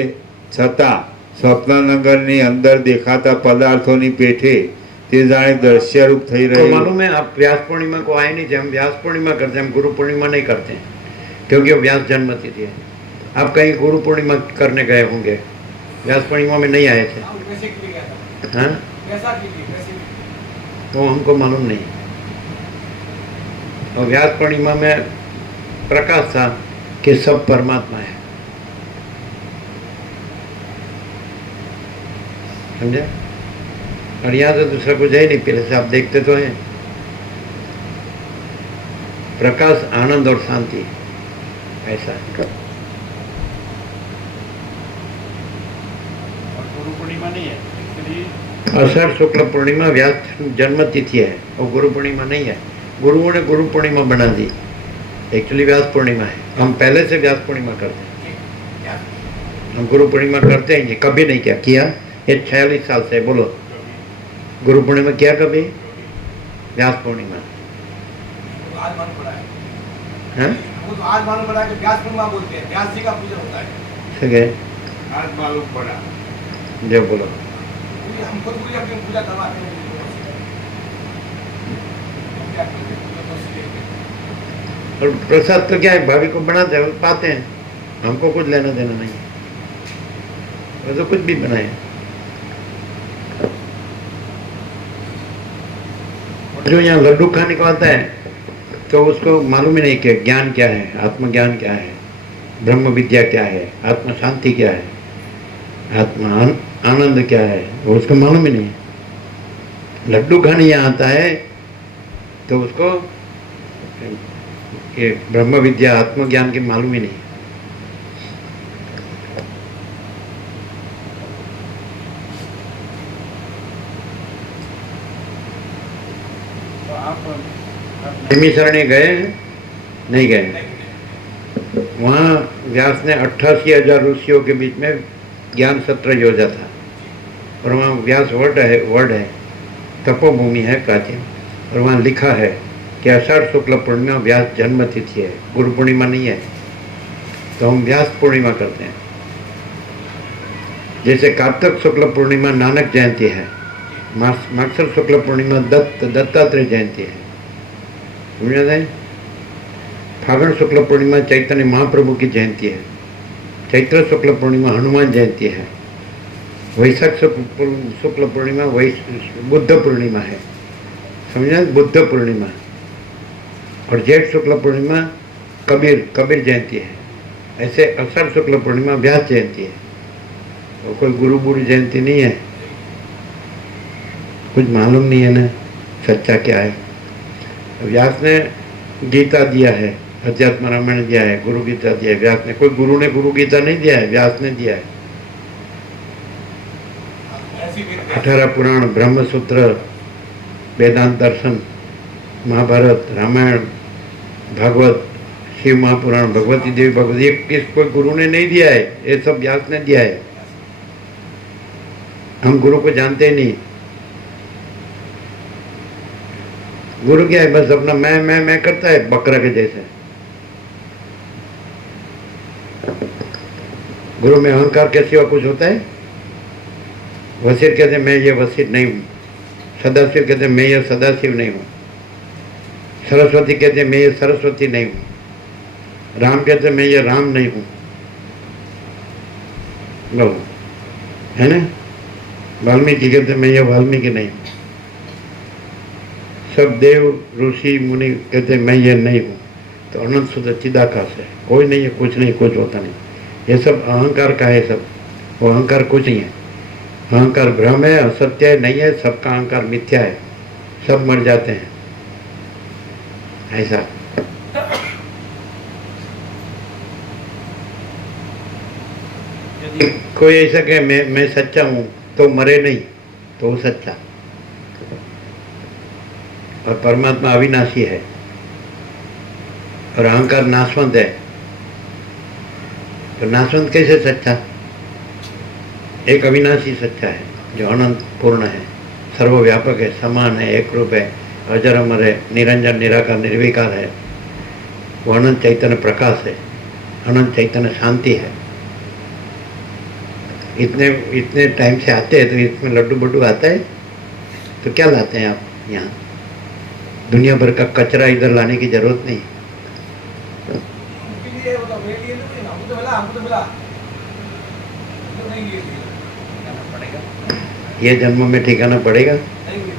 છતાં સ્વપ્નનગરની અંદર દેખાતા પદાર્થોની પેઠે તે જાણે દ્રશ્યરૂપ થઈ तो રહ્યું. मालूम है, आप व्यास पूर्णिमा को आए नहीं थे। हम व्यास पूर्णिमा करते हैं, हम गुरु पूर्णिमा नहीं करते हैं, क्योंकि वो व्यास जन्मतिथि है। आप कहीं गुरु पूर्णिमा करने गए होंगे, व्यास पूर्णिमा में नहीं आए थे। पैसे के लिए गया था, हाँ, पैसा के लिए, पैसे के लिए। तो हमको मालूम नहीं। और व्यास पूर्णिमा में प्रकाश था कि सब परमात्मा है, समझे। और यहाँ तो दूसरा कुछ है नहीं, पहले से आप देखते तो हैं। प्रकाश, आनंद और शांति, ऐसा है। और गुरु पूर्णिमा नहीं है एक्चुअली। अषाढ़ शुक्ल पूर्णिमा व्यास जन्म तिथि है, और गुरु पूर्णिमा नहीं है। गुरुओं ने गुरु पूर्णिमा बना दी, एक्चुअली व्यास पूर्णिमा है। हम पहले से व्यास पूर्णिमा करते हैं, हम गुरु पूर्णिमा करते हैं। ये कभी नहीं किया ये 46 साल से। बोलो, गुरु पूर्णिमा किया कभी? व्यास पूर्णिमा। हमको तो आज मालूम पड़ा है, हाँ, हमको तो आज मालूम पड़ा है कि व्यास पूर्णिमा बोलते हैं, व्यास जी का पूजन होता है। सके आज मालूम पड़ा. जो बोलो। पूरी हम खुद पूरी अपनी पूजा करवाते हैं। हम क्या करते हैं, पूजा तो उसके लिए। और प्रसाद तो क्या है, भाभी को बनाते हैं, पाते हैं, हमको कुछ लेना देना नहीं है। वो तो कुछ भी बनाए। जो यहाँ लड्डू खाने को आता है तो उसको मालूम ही नहीं कि ज्ञान क्या है, आत्मज्ञान क्या है, ब्रह्म विद्या क्या है, आत्म शांति क्या है, आत्मा आनंद क्या है, वो उसको मालूम ही नहीं। लड्डू खाने यहाँ आता है तो उसको ये ब्रह्म विद्या आत्मज्ञान की मालूम ही नहीं। तो आप नैमिषारण्य गए हैं? नहीं गए। वहाँ व्यास ने 88,000 ऋषियों के बीच में ज्ञान सत्र योजा था, और वहाँ व्यास वर्ड है, तपोभूमि है प्राचीन, और वहाँ लिखा है कि आषाढ़ शुक्ल पूर्णिमा व्यास जन्म तिथि है, गुरु पूर्णिमा नहीं है। तो हम व्यास पूर्णिमा करते हैं। जैसे कार्तिक शुक्ल पूर्णिमा नानक जयंती है, मागसर शुक्ल पूर्णिमा दत्तात्रेय जयंती है, समझा है। फागण शुक्ल पूर्णिमा चैतन्य महाप्रभु की जयंती है, चैत्र शुक्ल पूर्णिमा हनुमान जयंती है, वैशाख शुक्ल पूर्णिमा बुद्ध पूर्णिमा है, समझा, बुद्ध पूर्णिमा। और जेठ शुक्ल पूर्णिमा कबीर जयंती है। ऐसे अषाढ़ शुक्ल पूर्णिमा व्यास जयंती है। और कोई गुरु जयंती नहीं है। कुछ मालूम नहीं है ना सच्चा क्या है। व्यास ने गीता दिया है, अध्यात्म रामायण दिया है, गुरु गीता दिया है व्यास ने। कोई गुरु ने गुरु गीता नहीं दिया है, व्यास ने दिया है। 18 पुराण, ब्रह्मसूत्र, वेदांत दर्शन, महाभारत, रामायण, भागवत, शिव महापुराण, भगवती देवी भगवत, ये किस कोई गुरु ने नहीं दिया है, ये सब व्यास ने दिया है। हम गुरु को जानते ही नहीं। गुरु क्या है, बस अपना मैं करता है, बकरा के जैसे। गुरु में अहंकार के सिवा कुछ होता है? वसीर कहते मैं ये वसीर नहीं हूँ, सदाशिव कहते मैं ये सदाशिव नहीं हूँ, सरस्वती कहते मैं ये सरस्वती नहीं हूँ, राम कहते मैं ये राम नहीं हूँ, लो है ना। वाल्मीकि कहते मैं ये वाल्मीकि नहीं हूँ। सब देव ऋषि मुनि कहते मैं ये नहीं हूँ। तो अनंत शुद्ध चिदाकाश है, कोई नहीं है, कुछ नहीं, कुछ होता नहीं। ये सब अहंकार का है, सब वो अहंकार कुछ नहीं है। अहंकार भ्रम है, असत्य है, नहीं है, सबका अहंकार मिथ्या है, सब मर जाते हैं। ऐसा यदि कोई ऐसा कहे मैं सच्चा हूँ तो मरे नहीं, तो वो सच्चा। और परमात्मा अविनाशी है और अहंकार नाशवंत है, तो नाशवंत कैसे सच्चा? एक अविनाशी सच्चा है जो अनंत पूर्ण है, सर्वव्यापक है, समान है, एक रूप है, अजर अमर है, निरंजन निराकार निर्विकार है। वो अनंत चैतन्य प्रकाश है, अनंत चैतन्य शांति है। इतने टाइम से आते हैं तो इसमें लड्डू बड्डू आता है, तो क्या लाते हैं आप यहाँ? दुनिया भर का कचरा इधर लाने की जरूरत नहीं। उनके लिए मतलब मेरे लिए नहीं, हमको तो मिला तो नहीं लिए जाना पड़ेगा, ये जन्म में ठिकाना पड़ेगा। नहीं लिए।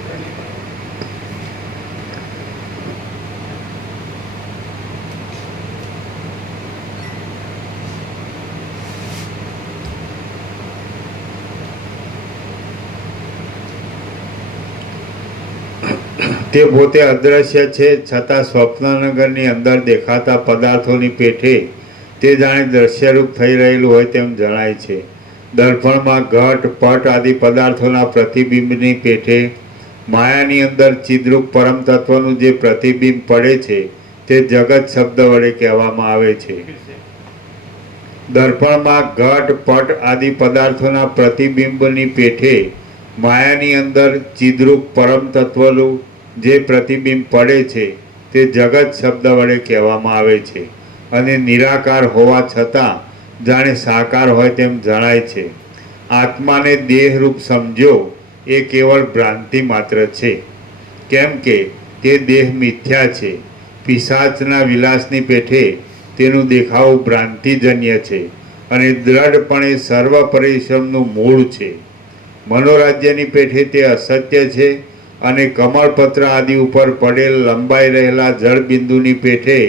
તે પોતે અદ્રશ્ય છે, છતાં સ્વપ્નનગરની અંદર દેખાતા પદાર્થોની પેઠે તે જાણે દ્રશ્યરૂપ થઈ રહેલું હોય તેમ જણાય છે. દર્પણમાં ઘટ પટ આદિ પદાર્થોના પ્રતિબિંબની પેઠે માયાની અંદર ચિદ્રૂપ પરમ તત્વનું જે પ્રતિબિંબ પડે છે તે જગત શબ્દ વડે કહેવામાં આવે છે. દર્પણમાં ઘટ પટ આદિ પદાર્થોના પ્રતિબિંબની પેઠે માયાની અંદર ચિદ્રૂપ પરમ તત્વનું જે પ્રતિબિંબ પડે છે તે જગત શબ્દ વડે કહેવામાં આવે છે અને નિરાકાર હોવા છતાં જાણે સાકાર હોય તેમ જણાય છે. આત્માને દેહરૂપ સમજો એ કેવળ ભ્રાંતિ માત્ર છે, કેમ કે તે દેહ મિથ્યા છે. પિશાચના વિલાસની પેઠે તેનું દેખાવ ભ્રાંતિજન્ય છે અને દ્રઢપણે સર્વ પરિશ્રમનું મૂળ છે. મનોરાજ્યની પેઠે તે અસત્ય છે અને કમળપત્ર આદિ ઉપર પડેલ લંબાઈ રહેલા જળબિંદુની પેઠે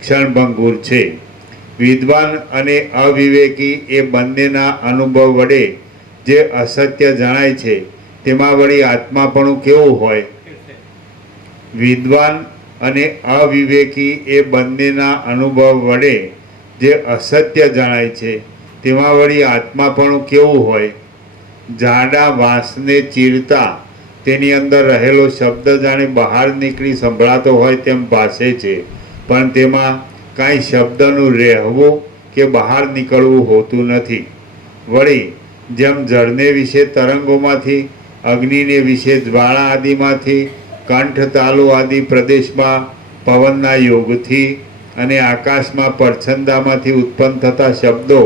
ક્ષણભંગુર છે. વિદ્વાન અને અવિવેકી એ બંનેના અનુભવ વડે જે અસત્ય જણાય છે તેમાં વળી આત્માપણું કેવું હોય? વિદ્વાન અને અવિવેકી એ બંનેના અનુભવ વડે જે અસત્ય જણાય છે તેમાં વળી આત્માપણું કેવું હોય? જાડા વાંસને ચીરતા તેની અંદર રહેલો શબ્દ જાણે બહાર નીકળી સંભળાતો હોય તેમ ભાસે છે, પણ તેમાં કાંઈ શબ્દનું રહેવું કે બહાર નીકળવું હોતું નથી. વળી જેમ જળને વિશે તરંગોમાંથી, અગ્નિને વિશે જ્વાળા આદિમાંથી, કંઠ તાલુ આદિ પ્રદેશમાં પવનના યોગથી અને આકાશમાં પરછંદામાંથી ઉત્પન્ન થતા શબ્દો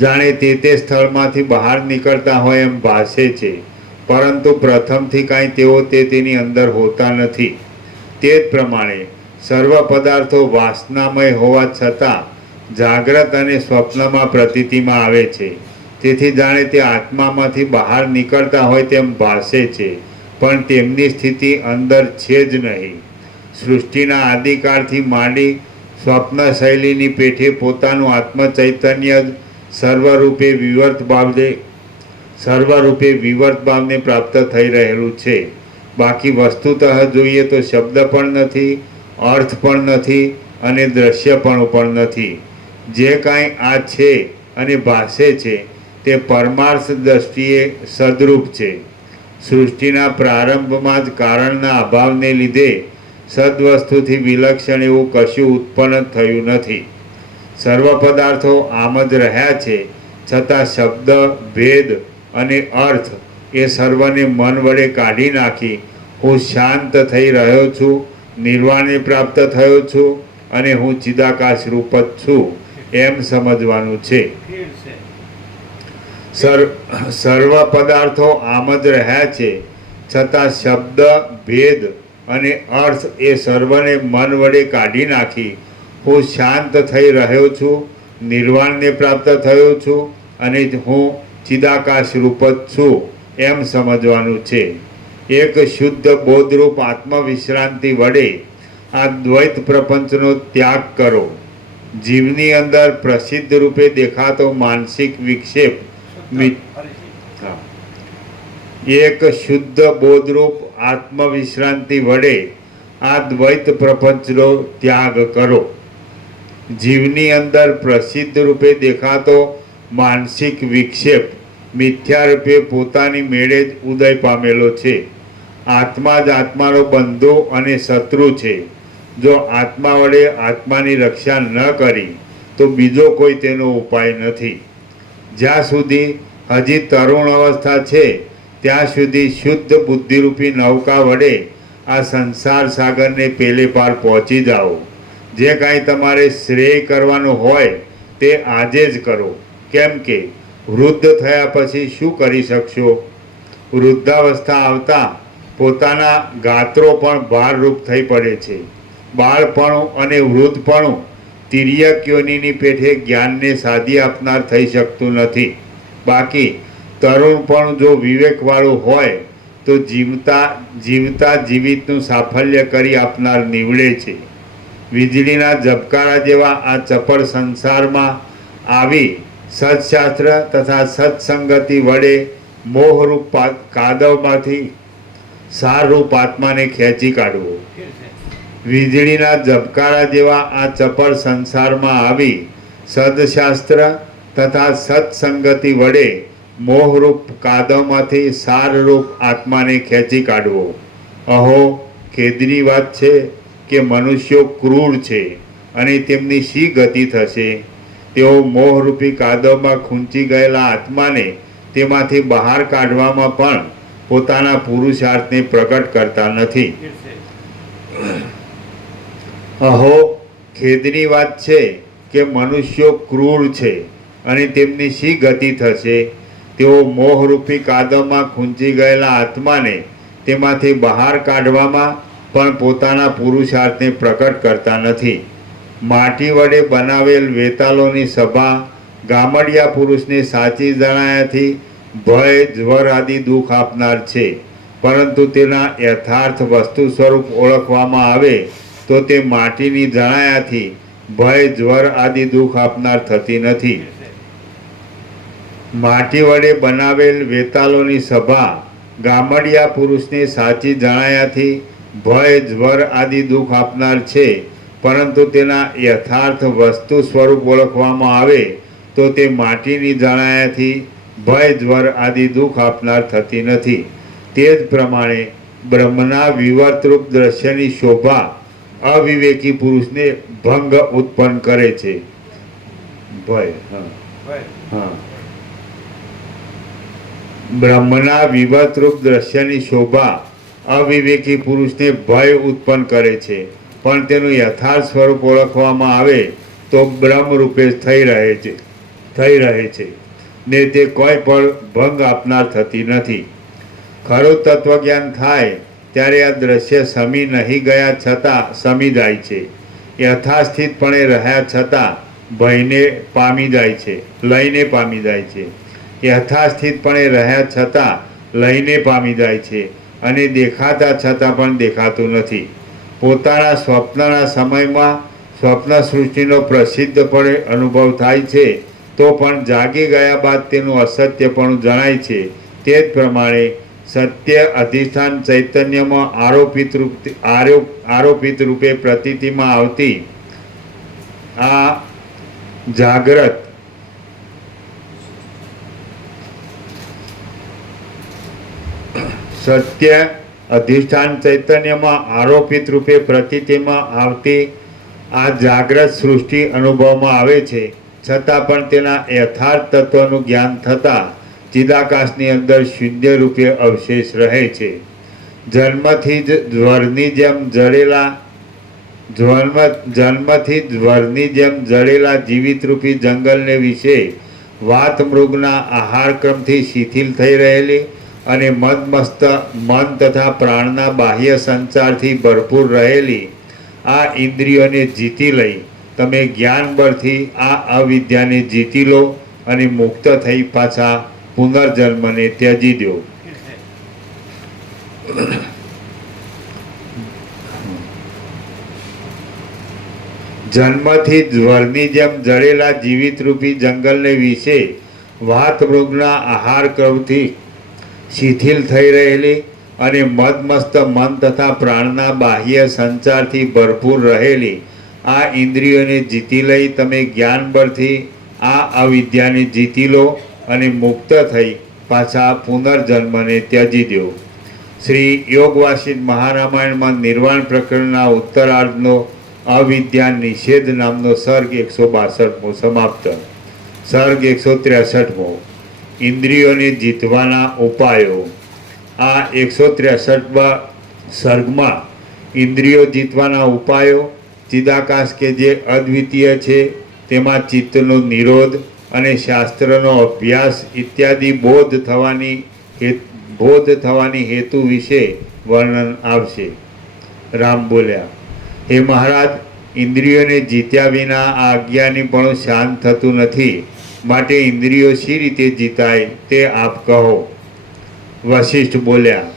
જાણે તે સ્થળમાંથી બહાર નીકળતા હોય એમ ભાસે છે, પરંતુ પ્રથમથી કાંઈ તેઓ તેની અંદર હોતા નથી. તે જ પ્રમાણે સર્વ પદાર્થો વાસનામય હોવા છતાં જાગ્રત અને સ્વપ્નમાં પ્રતીતિમાં આવે છે. તેથી જાણે તે આત્મામાંથી બહાર નીકળતા હોય તેમ ભાસે છે, પણ તેમની સ્થિતિ અંદર છે જ નહીં. સૃષ્ટિના આદિકાળથી માંડી સ્વપ્ન શૈલીની પેઠે પોતાનું આત્મચૈતન્ય જ સર્વરૂપે વિવર્ત ભાવને પ્રાપ્ત થઈ રહેલું છે. બાકી વસ્તુતઃ જોઈએ તો શબ્દ પણ નથી, અર્થ પણ નથી અને દ્રશ્યપણું પણ નથી. જે કાંઈ આ છે અને ભાસે છે તે પરમાર્થ દ્રષ્ટિએ સદરૂપ છે. સૃષ્ટિના પ્રારંભમાં જ કારણના અભાવને લીધે સદવસ્તુથી વિલક્ષણ એવું કશું ઉત્પન્ન થયું નથી. સર્વ પદાર્થો આમ જ રહ્યા છે, છતાં શબ્દ, ભેદ અને અર્થ એ સર્વને મન વડે કાઢી નાખી હું શાંત થઈ રહ્યો છું, નિર્વાણને પ્રાપ્ત થયો છું અને હું ચિદાકાશ રૂપ જ છું એમ સમજવાનું છે. સર્વ પદાર્થો આમ જ રહ્યા છે, છતાં શબ્દ, ભેદ અને અર્થ એ સર્વને મન વડે કાઢી નાખી હું શાંત થઈ રહ્યો છું, નિર્વાણને પ્રાપ્ત થયો છું અને હું ચિદાકાશ રૂપ જ છું એમ સમજવાનું છે. એક શુદ્ધ બોધરૂપ આત્મવિશ્રાંતિ વડે આ દ્વૈત પ્રપંચનો ત્યાગ કરો. જીવની અંદર પ્રસિદ્ધ રૂપે દેખાતો માનસિક વિક્ષેપ એક શુદ્ધ બોધરૂપ આત્મવિશ્રાંતિ વડે આ દ્વૈત પ્રપંચનો ત્યાગ કરો. જીવની અંદર પ્રસિદ્ધ રૂપે દેખાતો માનસિક વિક્ષેપ મિથ્યા રૂપે પોતાની મેળે જ ઉદય પામેલો છે. આત્મા જ આત્માનો બંધુ અને શત્રુ છે. જો આત્મા વડે આત્માની રક્ષા ન કરી તો બીજો કોઈ તેનો ઉપાય નથી. જ્યાં સુધી હજી તરુણ અવસ્થા છે ત્યાં સુધી શુદ્ધ બુદ્ધિરૂપી નૌકા વડે આ સંસાર સાગરને પેલે પાર પહોંચી જાઓ. જે કાંઈ તમારે શ્રેય કરવાનું હોય તે આજે જ કરો, કેમ કે વૃદ્ધ થયા પછી શું કરી શકશો? વૃદ્ધાવસ્થા આવતા પોતાના ગાત્રો પણ ભારરૂપ થઈ પડે છે. બાળપણું અને વૃદ્ધપણું તિર્યક યોનિની પેઠે જ્ઞાનને સાધી આપનાર થઈ શકતું નથી. બાકી તરુણપણું જો વિવેકવાળું હોય તો જીવતા જીવિતનું સાફલ્ય કરી આપનાર નીવડે છે. વીજળીના ઝબકારા જેવા આ ચપળ સંસારમાં આવી સત્શાસ્ત્ર તથા સત્સંગતિ વડે મોહરૂપ કાદવમાંથી સારરૂપ આત્માને ખેંચી કાઢવો. વીજળીના ઝબકારા જેવા આ ચપળ સંસારમાં આવી સદશાસ્ત્ર તથા સત્સંગતિ વડે મોહરૂપ કાદવમાંથી સારરૂપ આત્માને ખેંચી કાઢવો. અહો, ખેદની વાત છે કે મનુષ્યો ક્રૂર છે અને તેમની શી ગતિ થશે? તેઓ મોહરૂપી કાદવમાં ખૂંચી ગયેલા આત્માને તેમાંથી બહાર કાઢવામાં પણ પોતાના પુરુષાર્થને પ્રગટ કરતા નથી. અહો, ખેદની વાત છે કે મનુષ્યો ક્રૂર છે અને તેમની શી ગતિ થશે? તેઓ મોહરૂપી કાદવમાં ખૂંચી ગયેલા આત્માને તેમાંથી બહાર કાઢવામાં પણ પોતાના પુરુષાર્થને પ્રગટ કરતા નથી. માટી વડે બનાવેલ વેતાલોની સભા ગામડિયા પુરુષને સાચી જણાયાથી ભય જ્વર આદિ દુઃખ આપનાર છે, પરંતુ તેના યથાર્થ વસ્તુ સ્વરૂપ ઓળખવામાં આવે તો તે માટીની જણાયાથી ભય જ્વર આદિ દુઃખ આપનાર થતી નથી. માટી વડે બનાવેલ વેતાલોની સભા ગામડિયા પુરુષને સાચી જણાયાથી ભય જ્વર આદિ દુઃખ આપનાર છે, પરંતુ તેના યથાર્થ વસ્તુ સ્વરૂપ ઓળખવામાં આવે તો તે માટીની જણાયાથી ભય જ્વર આદિ દુઃખ આપનાર થતી નથી. તે જ પ્રમાણે બ્રહ્મના વિવર્તરૂપ દ્રશ્યની શોભા અવિવેકી પુરુષને ભંગ ઉત્પન્ન કરે છે. ભય હા બ્રહ્મના વિવર્તરૂપ દ્રશ્યની શોભા અવિવેકી પુરુષને ભય ઉત્પન્ન કરે છે, પણ તેનું યથાર્થ સ્વરૂપ ઓળખવામાં આવે તો બ્રહ્મ રૂપે થઈ રહે છે ને તે કોઈ પણ ભંગ આપનાર થતી નથી. ખરું તત્વજ્ઞાન થાય ત્યારે આ દ્રશ્ય સમી નહીં ગયા છતાં સમી જાય છે, યથાસ્થિતપણે રહ્યા છતાં ભયને પામી જાય છે, લઈને પામી જાય છે, યથાસ્થિતપણે રહ્યા છતાં લઈને પામી જાય છે, અને દેખાતા છતાં પણ દેખાતું નથી. પોતાના સ્વપ્નના સમયમાં સ્વપ્ન સૃષ્ટિનો પ્રસિદ્ધપણે અનુભવ થાય છે તો પણ જાગી ગયા બાદ તેનું અસત્યપણું જણાય છે. તે જ પ્રમાણે સત્ય અધિષ્ઠાન ચૈતન્યમાં આરોપિત રૂપે પ્રતીતિમાં આવતી આ જાગ્રત સત્ય અધિષ્ઠાન ચૈતન્યમાં આરોપિત રૂપે પ્રતીતિમાં આવતી આ જાગ્રત સૃષ્ટિ અનુભવમાં આવે છે, છતાં પણ તેના યથાર્થ તત્વનું જ્ઞાન થતાં ચિદાકાશની અંદર શૂન્ય રૂપે અવશેષ રહે છે. જન્મથી જ જ્વરની જેમ જડેલા જીવિતરૂપી જંગલને વિશે વાત મૃગના આહારક્રમથી શિથિલ થઈ રહેલી અને મદમસ્ત મન તથા પ્રાણના બાહ્ય સંચારથી ભરપૂર રહેલી આ ઇન્દ્રિયોને જીતી લઈ તમે જ્ઞાન બળથી આ અવિદ્યાને જીતી લો અને મુક્ત થઈ પાછા પુનર્જન્મને ત્યજી દો. જન્મથી જ્વરની જેમ જડેલા જીવિતરૂપી જંગલને વિશે વાત મૃગના આહાર ક્રમથી શિથિલ થઈ રહેલી અને મદમસ્ત મન તથા પ્રાણના બાહ્ય સંચારથી ભરપૂર રહેલી આ ઇન્દ્રિયોને જીતી લઈ તમે જ્ઞાન બળથી આ અવિદ્યાને જીતી લો અને મુક્ત થઈ પાછા પુનર્જન્મને ત્યજી દો. શ્રી યોગવાસિત મહારામાયણમાં નિર્વાણ પ્રકરણના ઉત્તરાર્ધનો અવિદ્યા નિષેધ નામનો સર્ગ 162મો સમાપ્ત. સર્ગ 163મો ઇન્દ્રિયોને જીતવાના ઉપાયો. આ 163મા સર્ગમાં ઇન્દ્રિયો જીતવાના ઉપાયો, ચિદાકાશ કે જે અદ્વિતીય છે તેમાં ચિત્તનો નિરોધ અને શાસ્ત્રનો અભ્યાસ ઇત્યાદિ બોધ થવાની હેતુ વિશે વર્ણન આવશે. રામ બોલ્યા, હે મહારાજ, ઇન્દ્રિયોને જીત્યા વિના આ અજ્ઞાનીપણું શાંત થતું નથી, માટે ઇન્દ્રિયો શી રીતે જીતાય તે આપ કહો. વશિષ્ઠ બોલ્યા,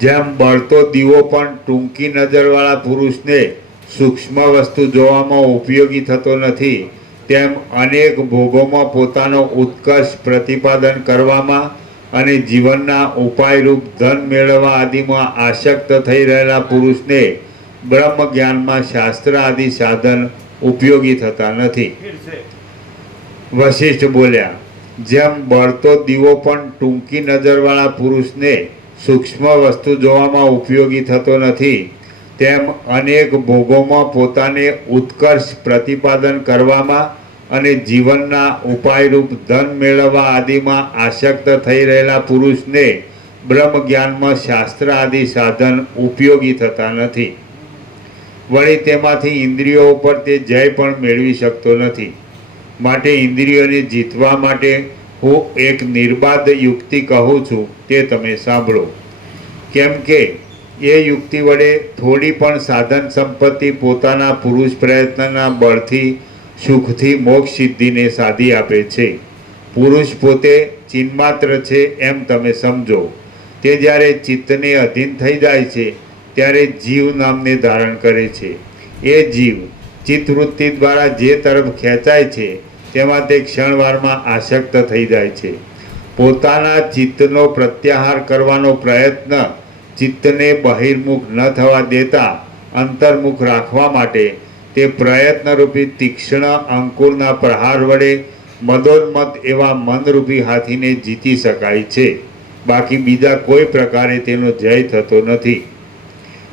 જેમ બળતો દીવો પણ ટૂંકી નજરવાળા પુરુષને સૂક્ષ્મ વસ્તુ જોવામાં ઉપયોગી થતો નથી, તેમ અનેક ભોગોમાં પોતાનો ઉત્કર્ષ પ્રતિપાદન કરવામાં અને જીવનના ઉપાયરૂપ ધન મેળવવા આદિમાં આસક્ત થઈ રહેલા પુરુષને બ્રહ્મ જ્ઞાનમાં શાસ્ત્ર આદિ સાધન ઉપયોગી થતા નથી. વશિષ્ઠ બોલ્યા, જેમ બળતો દીવો પણ ટૂંકી નજરવાળા પુરુષને સૂક્ષ્મ વસ્તુ જોવામાં ઉપયોગી થતો નથી, તેમ અનેક ભોગોમાં પોતાને ઉત્કર્ષ પ્રતિપાદન કરવામાં અને જીવનના ઉપાયરૂપ ધન મેળવવા આદિમાં આસક્ત થઈ રહેલા પુરુષને બ્રહ્મ જ્ઞાનમાં શાસ્ત્ર આદિ સાધન ઉપયોગી થતા નથી. વળી તેમાંથી ઇન્દ્રિયો ઉપર તે જય પણ મેળવી શકતો નથી. માટે ઇન્દ્રિયોને જીતવા માટે હું એક નિર્બાધ યુક્તિ કહું છું, તે તમે સાંભળો. કેમ કે એ યુક્તિ વડે થોડી પણ સાધન સંપત્તિ પોતાના પુરુષ પ્રયત્નના બળથી સુખથી મોક્ષ સિદ્ધિને સાધી આપે છે. પુરુષ પોતે ચિન્માત્ર છે એમ તમે સમજો. તે જ્યારે ચિત્તને અધીન થઈ જાય છે ત્યારે જીવ નામને ધારણ કરે છે. એ જીવ ચિત્તવૃત્તિ દ્વારા જે તરફ ખેંચાય છે તેમાં તે ક્ષણવારમાં આસક્ત થઈ જાય છે. પોતાના ચિત્તનો પ્રત્યાહાર કરવાનો પ્રયત્ન ચિત્તને બહિર્મુખ ન થવા દેતા અંતર્મુખ રાખવા માટે તે પ્રયત્નરૂપી તીક્ષ્ણ અંકુરના પ્રહાર વડે મદોન્મત્ત એવા મનરૂપી હાથીને જીતી શકાય છે. બાકી બીજા કોઈ પ્રકારે તેનો જય થતો નથી.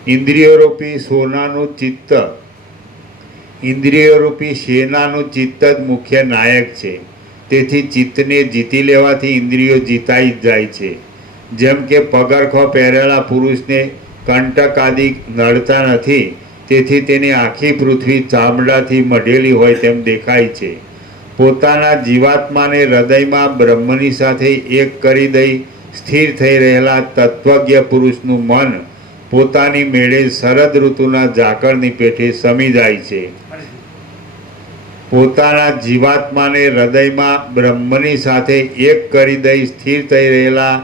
ઇન્દ્રિયરૂપી સોનાનું ચિત્ત ઇન્દ્રિયરૂપી સેનાનું ચિત્ત જ મુખ્ય નાયક છે. તેથી ચિત્તને જીતી લેવાથી ઇન્દ્રિયો જીતાઈ જ જાય છે. જેમ કે પગરખો પહેરેલા પુરુષને કંટક આદિ નડતા નથી, તેથી તેની આખી પૃથ્વી ચામડાથી મઢેલી હોય તેમ દેખાય છે. પોતાના જીવાત્માને હૃદયમાં બ્રહ્મની સાથે એક કરી દઈ સ્થિર થઈ રહેલા તત્વજ્ઞ પુરુષનું મન પોતાની મેળે શરદ ઋતુના ઝાકળની પેઠે સમી જાય છે. પોતાના જીવાત્માને હૃદયમાં બ્રહ્મની સાથે એક કરી દઈ સ્થિર થઈ રહેલા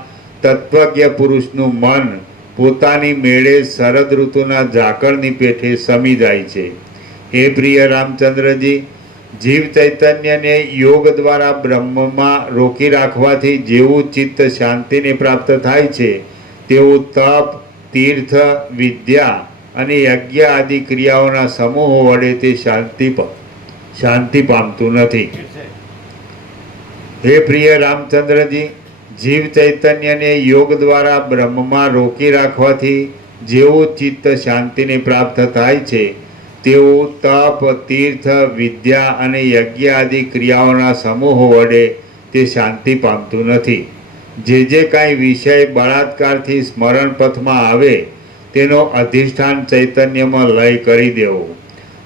તત્વજ્ઞ પુરુષનું મન પોતાની મેળે શરદ ઋતુના ઝાકળની પેઠે સમી જાય છે. હે પ્રિય રામચંદ્રજી, જીવ ચૈતન્યને યોગ દ્વારા બ્રહ્મમાં રોકી રાખવાથી જેવું ચિત્ત શાંતિને પ્રાપ્ત થાય છે તેવું તપ, તીર્થ, વિદ્યા અને યજ્ઞ આદિ ક્રિયાઓના સમૂહો વડે તે શાંતિ પામતું નથી. હે પ્રિય રામચંદ્રજી, જીવ ચૈતન્યને યોગ દ્વારા બ્રહ્મમાં રોકી રાખવાથી જેવું ચિત્ત શાંતિને પ્રાપ્ત થાય છે તેવું તપ, તીર્થ, વિદ્યા અને યજ્ઞ આદિ ક્રિયાઓના સમૂહો વડે તે શાંતિ પામતું નથી. જે કાંઈ વિષય બળાત્કારથી સ્મરણ પથમાં આવે તેનો અધિષ્ઠાન ચૈતન્યમાં લય કરી દેવો.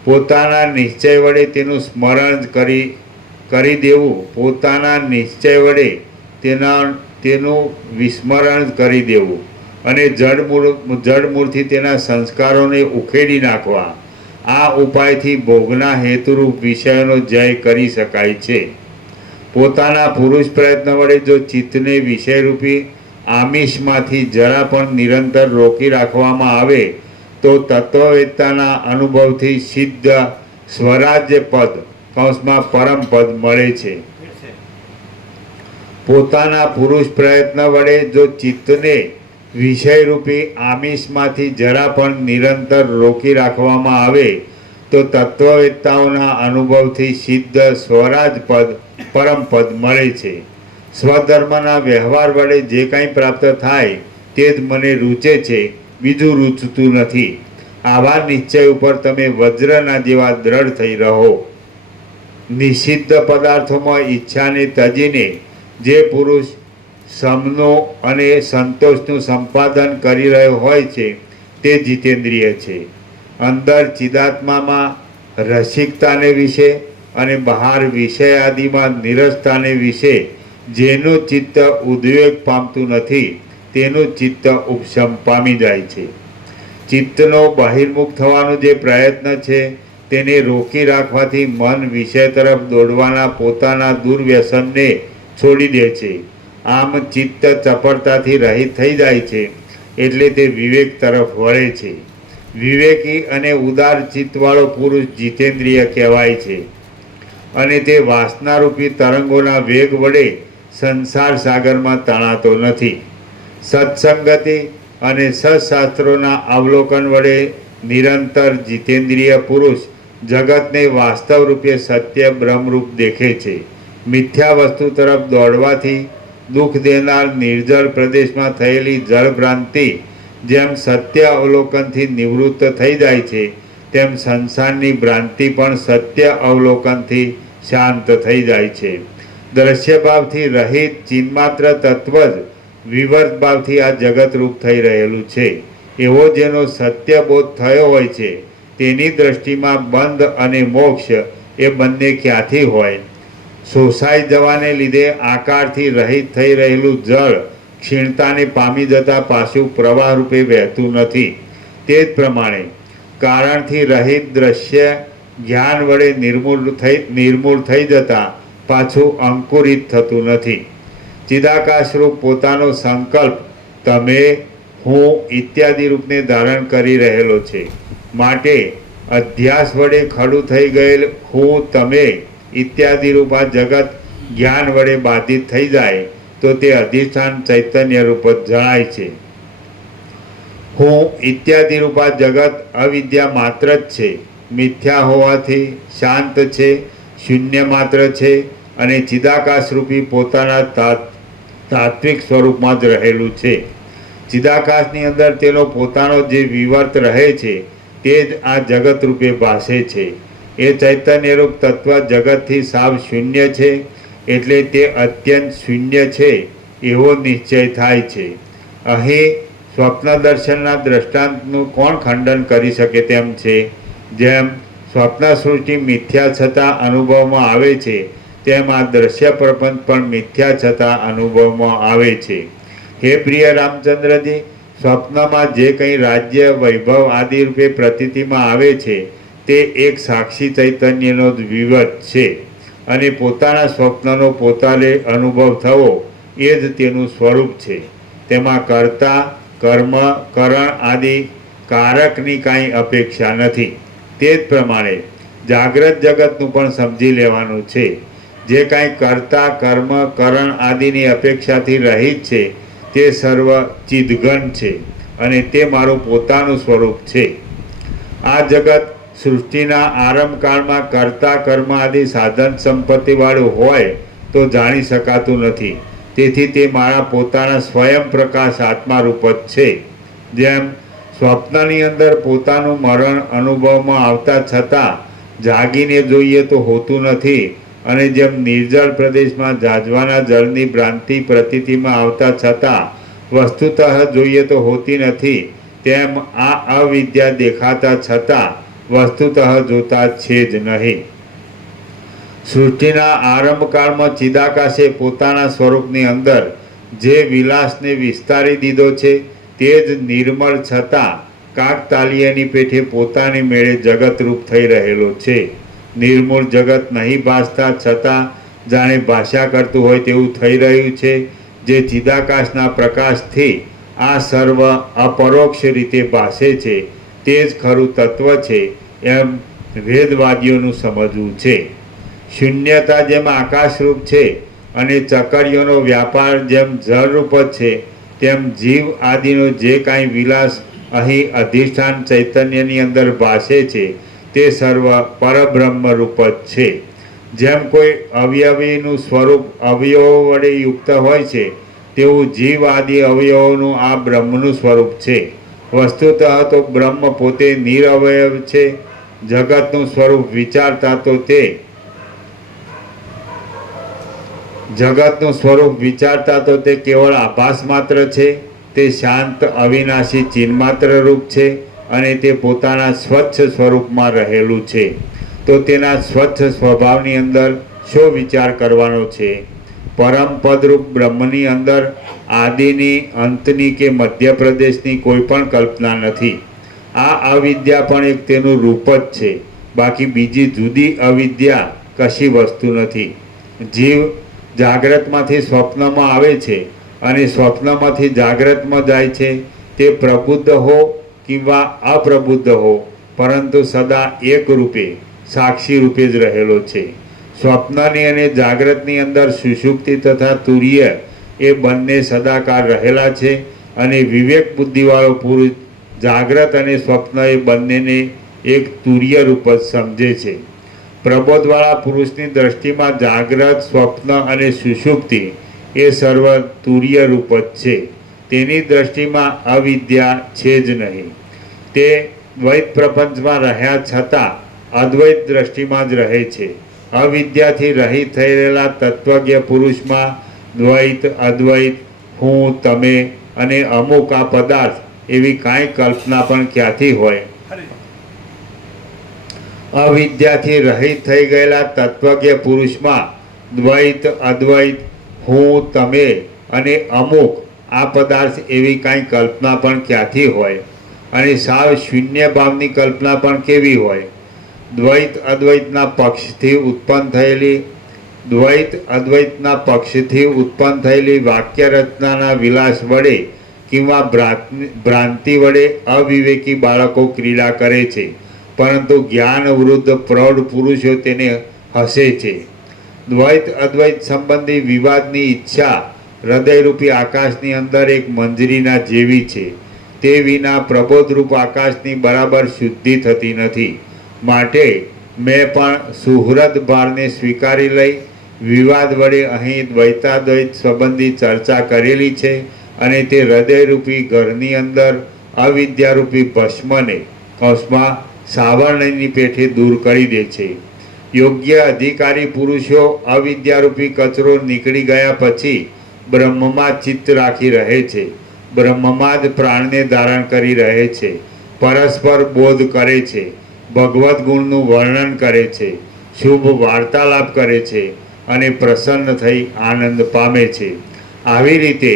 પોતાના નિશ્ચય વડે તેનું સ્મરણ કરી દેવું. પોતાના નિશ્ચય વડે તેનું વિસ્મરણ કરી દેવું અને જડમૂળથી તેના સંસ્કારોને ઉખેડી નાખવા. આ ઉપાયથી ભોગના હેતુરૂપ વિષયોનો જય કરી શકાય છે. પોતાના પુરુષ પ્રયત્ન વડે જો ચિત્તને વિષયરૂપી આમિષમાંથી જરા પણ નિરંતર રોકી રાખવામાં આવે તો તત્વવેત્તાના અનુભવથી સિદ્ધ સ્વરાજ્ય પદ કૌંસમાં પરમ પદ મળે છે. પોતાના પુરુષ પ્રયત્ન વડે જો ચિત્તને વિષયરૂપી આમિષમાંથી જરા પણ નિરંતર રોકી રાખવામાં આવે તો તત્વવેત્તાઓના અનુભવથી સિદ્ધ સ્વરાજ પદ પરમ પદ મળે છે. સ્વધર્મના વ્યવહાર વડે જે કાંઈ પ્રાપ્ત થાય તે જ મને રૂચે છે, બીજું રૂચતું નથી. આવા નિશ્ચય ઉપર તમે વજ્રના જેવા દ્રઢ થઈ રહો. નિષિદ્ધ પદાર્થોમાં ઈચ્છાને તજીને જે પુરુષ સમનું અને સંતોષનું સંપાદન કરી રહ્યો હોય છે તે જીતેન્દ્રિય છે. અંદર ચિદાત્મામાં રસિકતાને વિશે અને બહાર વિષય આદિમાં નિરસતાને વિશે જેનું ચિત્ત ઉદ્વેગ પામતું નથી તેનું ચિત્ત ઉપશમ પામી જાય છે. ચિત્તનો બહિર્મુખ થવાનો જે પ્રયત્ન છે તેને રોકી રાખવાથી મન વિષય તરફ દોડવાના પોતાના દુર્વ્યસનને છોડી દે છે. આમ ચિત્ત ચપળતાથી રહિત થઈ જાય છે એટલે તે વિવેક તરફ વળે છે. વિવેકી અને ઉદાર ચિત્તવાળો પુરુષ જીતેન્દ્રિય કહેવાય છે અને તે વાસનારૂપી તરંગોના વેગ વડે સંસાર સાગરમાં તણાતો નથી. સત્સંગતિ અને સત્શાસ્ત્રોના અવલોકન વડે નિરંતર જીતેન્દ્રિય પુરુષ જગતને વાસ્તવ રૂપે સત્ય બ્રહ્મરૂપ દેખે છે. મિથ્યા વસ્તુ તરફ દોડવાથી દુઃખ દેનાર નિર્જળ પ્રદેશમાં થયેલી જળભ્રાંતિ જેમ સત્ય અવલોકનથી નિવૃત્ત થઈ જાય છે તેમ સંસારની ભ્રાંતિ પણ સત્ય અવલોકનથી શાંત થઈ જાય છે. દ્રશ્ય ભાવથી રહિત ચિન્માત્ર તત્વ જ વિવર્ત ભાવથી આ જગતરૂપ થઈ રહેલું છે. એવો જેનો સત્ય બોધ થયો હોય છે તેની દ્રષ્ટિમાં બંધ અને મોક્ષ એ બંને ક્યાંથી હોય? શોષાઈ જવાને લીધે આકારથી રહિત થઈ રહેલું જળ ક્ષીણતાને પામી જતાં પાછું પ્રવાહ રૂપે વહેતું નથી. તે જ પ્રમાણે કારણથી રહિત દ્રશ્ય જ્ઞાન વડે નિર્મૂળ થઈ જતાં પાછું અંકુરિત થતું નથી. ચિદાકાશરૂપ પોતાનો સંકલ્પ તમે, હું ઇત્યાદિ રૂપને ધારણ કરી રહેલો છે. માટે અધ્યાસ વડે ખડું થઈ ગયેલ હું, તમે ઇત્યાદિ રૂપ આ જગત જ્ઞાન વડે બાધિત થઈ જાય તો તે અધિષ્ઠાન ચૈતન્ય રૂપ જ જણાય છે. હું ઇત્યાદિ રૂપ આ જગત અવિદ્યા માત્ર જ છે. મિથ્યા હોવાથી શાંત છે, શૂન્ય માત્ર છે અને ચિદાકાશ રૂપી પોતાના તાત્વિક સ્વરૂપમાં જ રહેલું છે. ચિદાકાશની અંદર તેનો પોતાનો જે વિવર્ત રહે છે તે જ આ જગત રૂપે ભાસે છે. એ ચૈતન્યરૂપ તત્વ જગતથી સાવ શૂન્ય છે, એટલે તે અત્યંત શૂન્ય છે એવો નિશ્ચય થાય છે. અહીં સ્વપ્ન દર્શનના દ્રષ્ટાંતનું કોણ ખંડન કરી શકે તેમ છે? જેમ સ્વપ્ન સૃષ્ટિ મિથ્યા છતાં અનુભવમાં આવે છે, તેમ આ દ્રશ્ય પ્રપંચ પણ મિથ્યા છતાં અનુભવમાં આવે છે. હે પ્રિય રામચંદ્રજી, સ્વપ્નમાં જે કંઈ રાજ્ય, વૈભવ આદિ રૂપે પ્રતીતિમાં આવે છે તે એક સાક્ષી ચૈતન્યનો જ વિવત છે અને પોતાના સ્વપ્નનો પોતાને અનુભવ થવો એ જ તેનું સ્વરૂપ છે. તેમાં કર્તા, કર્મ, કરણ આદિ કારકની કાંઈ અપેક્ષા નથી. તે જ પ્રમાણે જાગ્રત જગતનું પણ સમજી લેવાનું છે. જે કાંઈ કર્તા, કર્મ, કરણ આદિની અપેક્ષાથી રહિત છે તે સર્વ ચિદઘન છે અને તે મારું પોતાનું સ્વરૂપ છે. આ જગત સૃષ્ટિના આરંભકાળમાં કર્તા, કર્મ આદિ સાધન સંપત્તિવાળું હોય તો જાણી શકાતું નથી. તેથી તે મારા પોતાના સ્વયં પ્રકાશ આત્મા રૂપ જ છે. જેમ સ્વપ્નની અંદર પોતાનું મરણ અનુભવમાં આવતા છતાં જાગીને જોઈએ તો હોતું નથી, અને જેમ નિર્જળ પ્રદેશમાં જાજવાના જળની ભ્રાંતિ પ્રતીતિમાં આવતા છતાં વસ્તુતઃ જોઈએ તો હોતી નથી, તેમ આ અવિદ્યા દેખાતા છતાં વસ્તુતઃ જોતા છે જ નહીં. સૃષ્ટિના આરંભકાળમાં ચિદાકાશે પોતાના સ્વરૂપની અંદર જે વિલાસને વિસ્તારી દીધો છે તે જ નિર્મળ છતાં કાકતાલીયની પેઠે પોતાની મેળે જગતરૂપ થઈ રહેલો છે. નિર્મૂળ જગત નહીં ભાસતા છતાં જાણે ભાષા કરતું હોય તેવું થઈ રહ્યું છે. જે ચિદાકાશના પ્રકાશથી આ સર્વ અપરોક્ષ રીતે ભાસે છે તે જ ખરું તત્વ છે એમ વેદવાદીઓનું સમજવું છે. શૂન્યતા જેમ આકાશરૂપ છે અને ચકરીઓનો વ્યાપાર જેમ જળરૂપ જ છે, તેમ જીવ આદિનો જે કાંઈ વિલાસ અહીં અધિષ્ઠાન ચૈતન્યની અંદર ભાસે છે તે સર્વ પરબ્રહ્મ રૂપ જ છે. જેમ કોઈ અવયવીનું સ્વરૂપ અવયવો વડે યુક્ત હોય છે તેવું જીવ આદિ અવયવોનું આ બ્રહ્મનું સ્વરૂપ છે. વસ્તુતઃ તો બ્રહ્મ પોતે નિરવયવ છે. જગતનું સ્વરૂપ વિચારતા તો તે કેવળ આભાસ માત્ર છે. તે શાંત અવિનાશી ચિન્માત્ર રૂપ છે અને તે પોતાના સ્વચ્છ સ્વરૂપમાં રહેલું છે. તો તેના સ્વચ્છ સ્વભાવની અંદર શો વિચાર કરવાનો છે? પરમ પદરૂપ બ્રહ્મની અંદર આદિની, અંતની કે મધ્યપ્રદેશની કોઈ પણ કલ્પના નથી. આ અવિદ્યા પણ એક તેનું રૂપ જ છે. બાકી બીજી જુદી અવિદ્યા કશી વસ્તુ નથી. જીવ જાગ્રતમાંથી સ્વપ્નમાં આવે છે અને સ્વપ્નમાંથી જાગ્રતમાં જાય છે. તે પ્રબુદ્ધ હો કિંવા અપ્રબુદ્ધ હો, પરંતુ સદા એક રૂપે, સાક્ષી રૂપે જ રહેલો છે. સ્વપ્નની અને જાગ્રતની અંદર સુષુપ્તિ તથા તુર્ય એ બંને સદાકાળ રહેલા છે અને વિવેક બુદ્ધિવાળો પુરુષ જાગ્રત અને સ્વપ્ન એ બંનેને એક તુર્ય રૂપ જ સમજે છે. પ્રબોધવાળા પુરુષની દ્રષ્ટિમાં જાગ્રત, સ્વપ્ન અને સુષુપ્તિ એ સર્વ તુર્ય રૂપ જ છે. તેની દ્રષ્ટિમાં અવિદ્યા છે જ નહીં. તે દ્વૈત પ્રપંચમાં રહ્યા છતાં અદ્વૈત દ્રષ્ટિમાં જ રહે છે. અવિદ્યાથી રહિત થઈ રહેલા તત્વજ્ઞ પુરુષમાં દ્વૈત, અદ્વૈત, હું, તમે અને અમુક આ પદાર્થ એવી કાંઈ કલ્પના પણ ક્યાંથી હોય? અવિદ્યાથી રહિત થઈ ગયેલા તત્વજ્ઞ પુરુષમાં દ્વૈત, અદ્વૈત, હું, તમે અને અમુક આ પદાર્થ એવી કાંઈ કલ્પના પણ ક્યાંથી હોય? અને સાવ શૂન્ય ભાવની કલ્પના પણ કેવી હોય? દ્વૈત અદ્વૈતના પક્ષથી ઉત્પન્ન થયેલી વાક્ય રચનાના વિલાસ વડે કિંવા ભ્રાંતિ વડે અવિવેકી બાળકો ક્રીડા કરે છે, પરંતુ જ્ઞાન વૃદ્ધ પ્રૌઢ પુરુષો તેને હસે છે. દ્વૈત અદ્વૈત સંબંધી વિવાદની ઈચ્છા હૃદયરૂપી આકાશની અંદર એક મંજરીના જેવી છે. તે વિના પ્રબોધરૂપ આકાશની બરાબર શુદ્ધિ થતી નથી. માટે મેં પણ સુહૃદ ભારને સ્વીકારી લઈ વિવાદ વડે અહીં દ્વૈતાદ્વૈત સંબંધી ચર્ચા કરેલી છે, અને તે હૃદયરૂપી ઘરની અંદર અવિદ્યારૂપી ભસ્મને કૌંસમાં સાવરણની પેઠે દૂર કરી દે છે. યોગ્ય અધિકારી પુરુષો અવિદ્યારૂપી કચરો નીકળી ગયા પછી બ્રહ્મમાં ચિત્ત રાખી રહે છે, બ્રહ્મમાં જ પ્રાણને ધારણ કરી રહે છે, પરસ્પર બોધ કરે છે, ભગવદ્ ગુણનું વર્ણન કરે છે, શુભ વાર્તાલાપ કરે છે અને પ્રસન્ન થઈ આનંદ પામે છે. આવી રીતે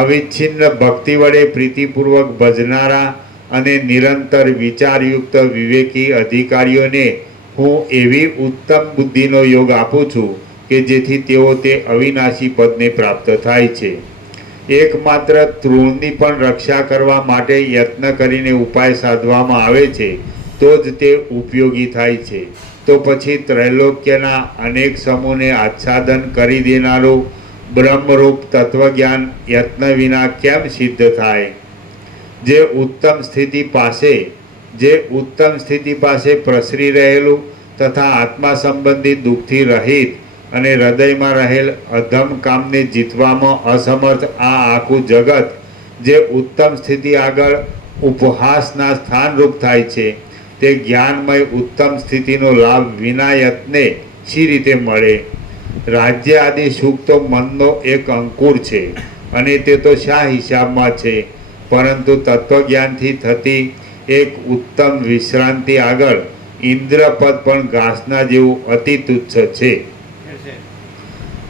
અવિચ્છિન્ન ભક્તિ વડે પ્રીતિપૂર્વક ભજનારા અને નિરંતર વિચારયુક્ત વિવેકી અધિકારીઓને હું એવી ઉત્તમ બુદ્ધિનો યોગ આપું છું કે જેથી તેઓ તે અવિનાશી પદને પ્રાપ્ત થાય છે. એકમાત્ર તૃણની પણ રક્ષા કરવા માટે યત્ન કરીને ઉપાય સાધવામાં આવે છે તો જ તે ઉપયોગી થાય છે. તો પછી ત્રૈલોક્યના અનેક સમૂહને આચ્છાદન કરી દેનારું બ્રહ્મરૂપ તત્વજ્ઞાન યત્ન વિના કેમ સિદ્ધ થાય? જે ઉત્તમ સ્થિતિ પાસે પ્રસરી રહેલું તથા આત્મા સંબંધી દુઃખથી રહિત અને હૃદયમાં રહેલ અધમ કામને જીતવામાં અસમર્થ આ આખું જગત જે ઉત્તમ સ્થિતિ આગળ ઉપહાસના સ્થાનરૂપ થાય છે, તે જ્ઞાનમય ઉત્તમ સ્થિતિનો લાભ વિના યત્ને શી રીતે મળે? રાજ્ય આદિ સુખ તો મનનો એક અંકુર છે અને તે તો શા હિસાબમાં છે, પરંતુ તત્વજ્ઞાનથી થતી એક ઉત્તમ વિશ્રાંતિ આગળ ઇન્દ્રપદ પણ ઘાસના જેવું અતિ તુચ્છ છે.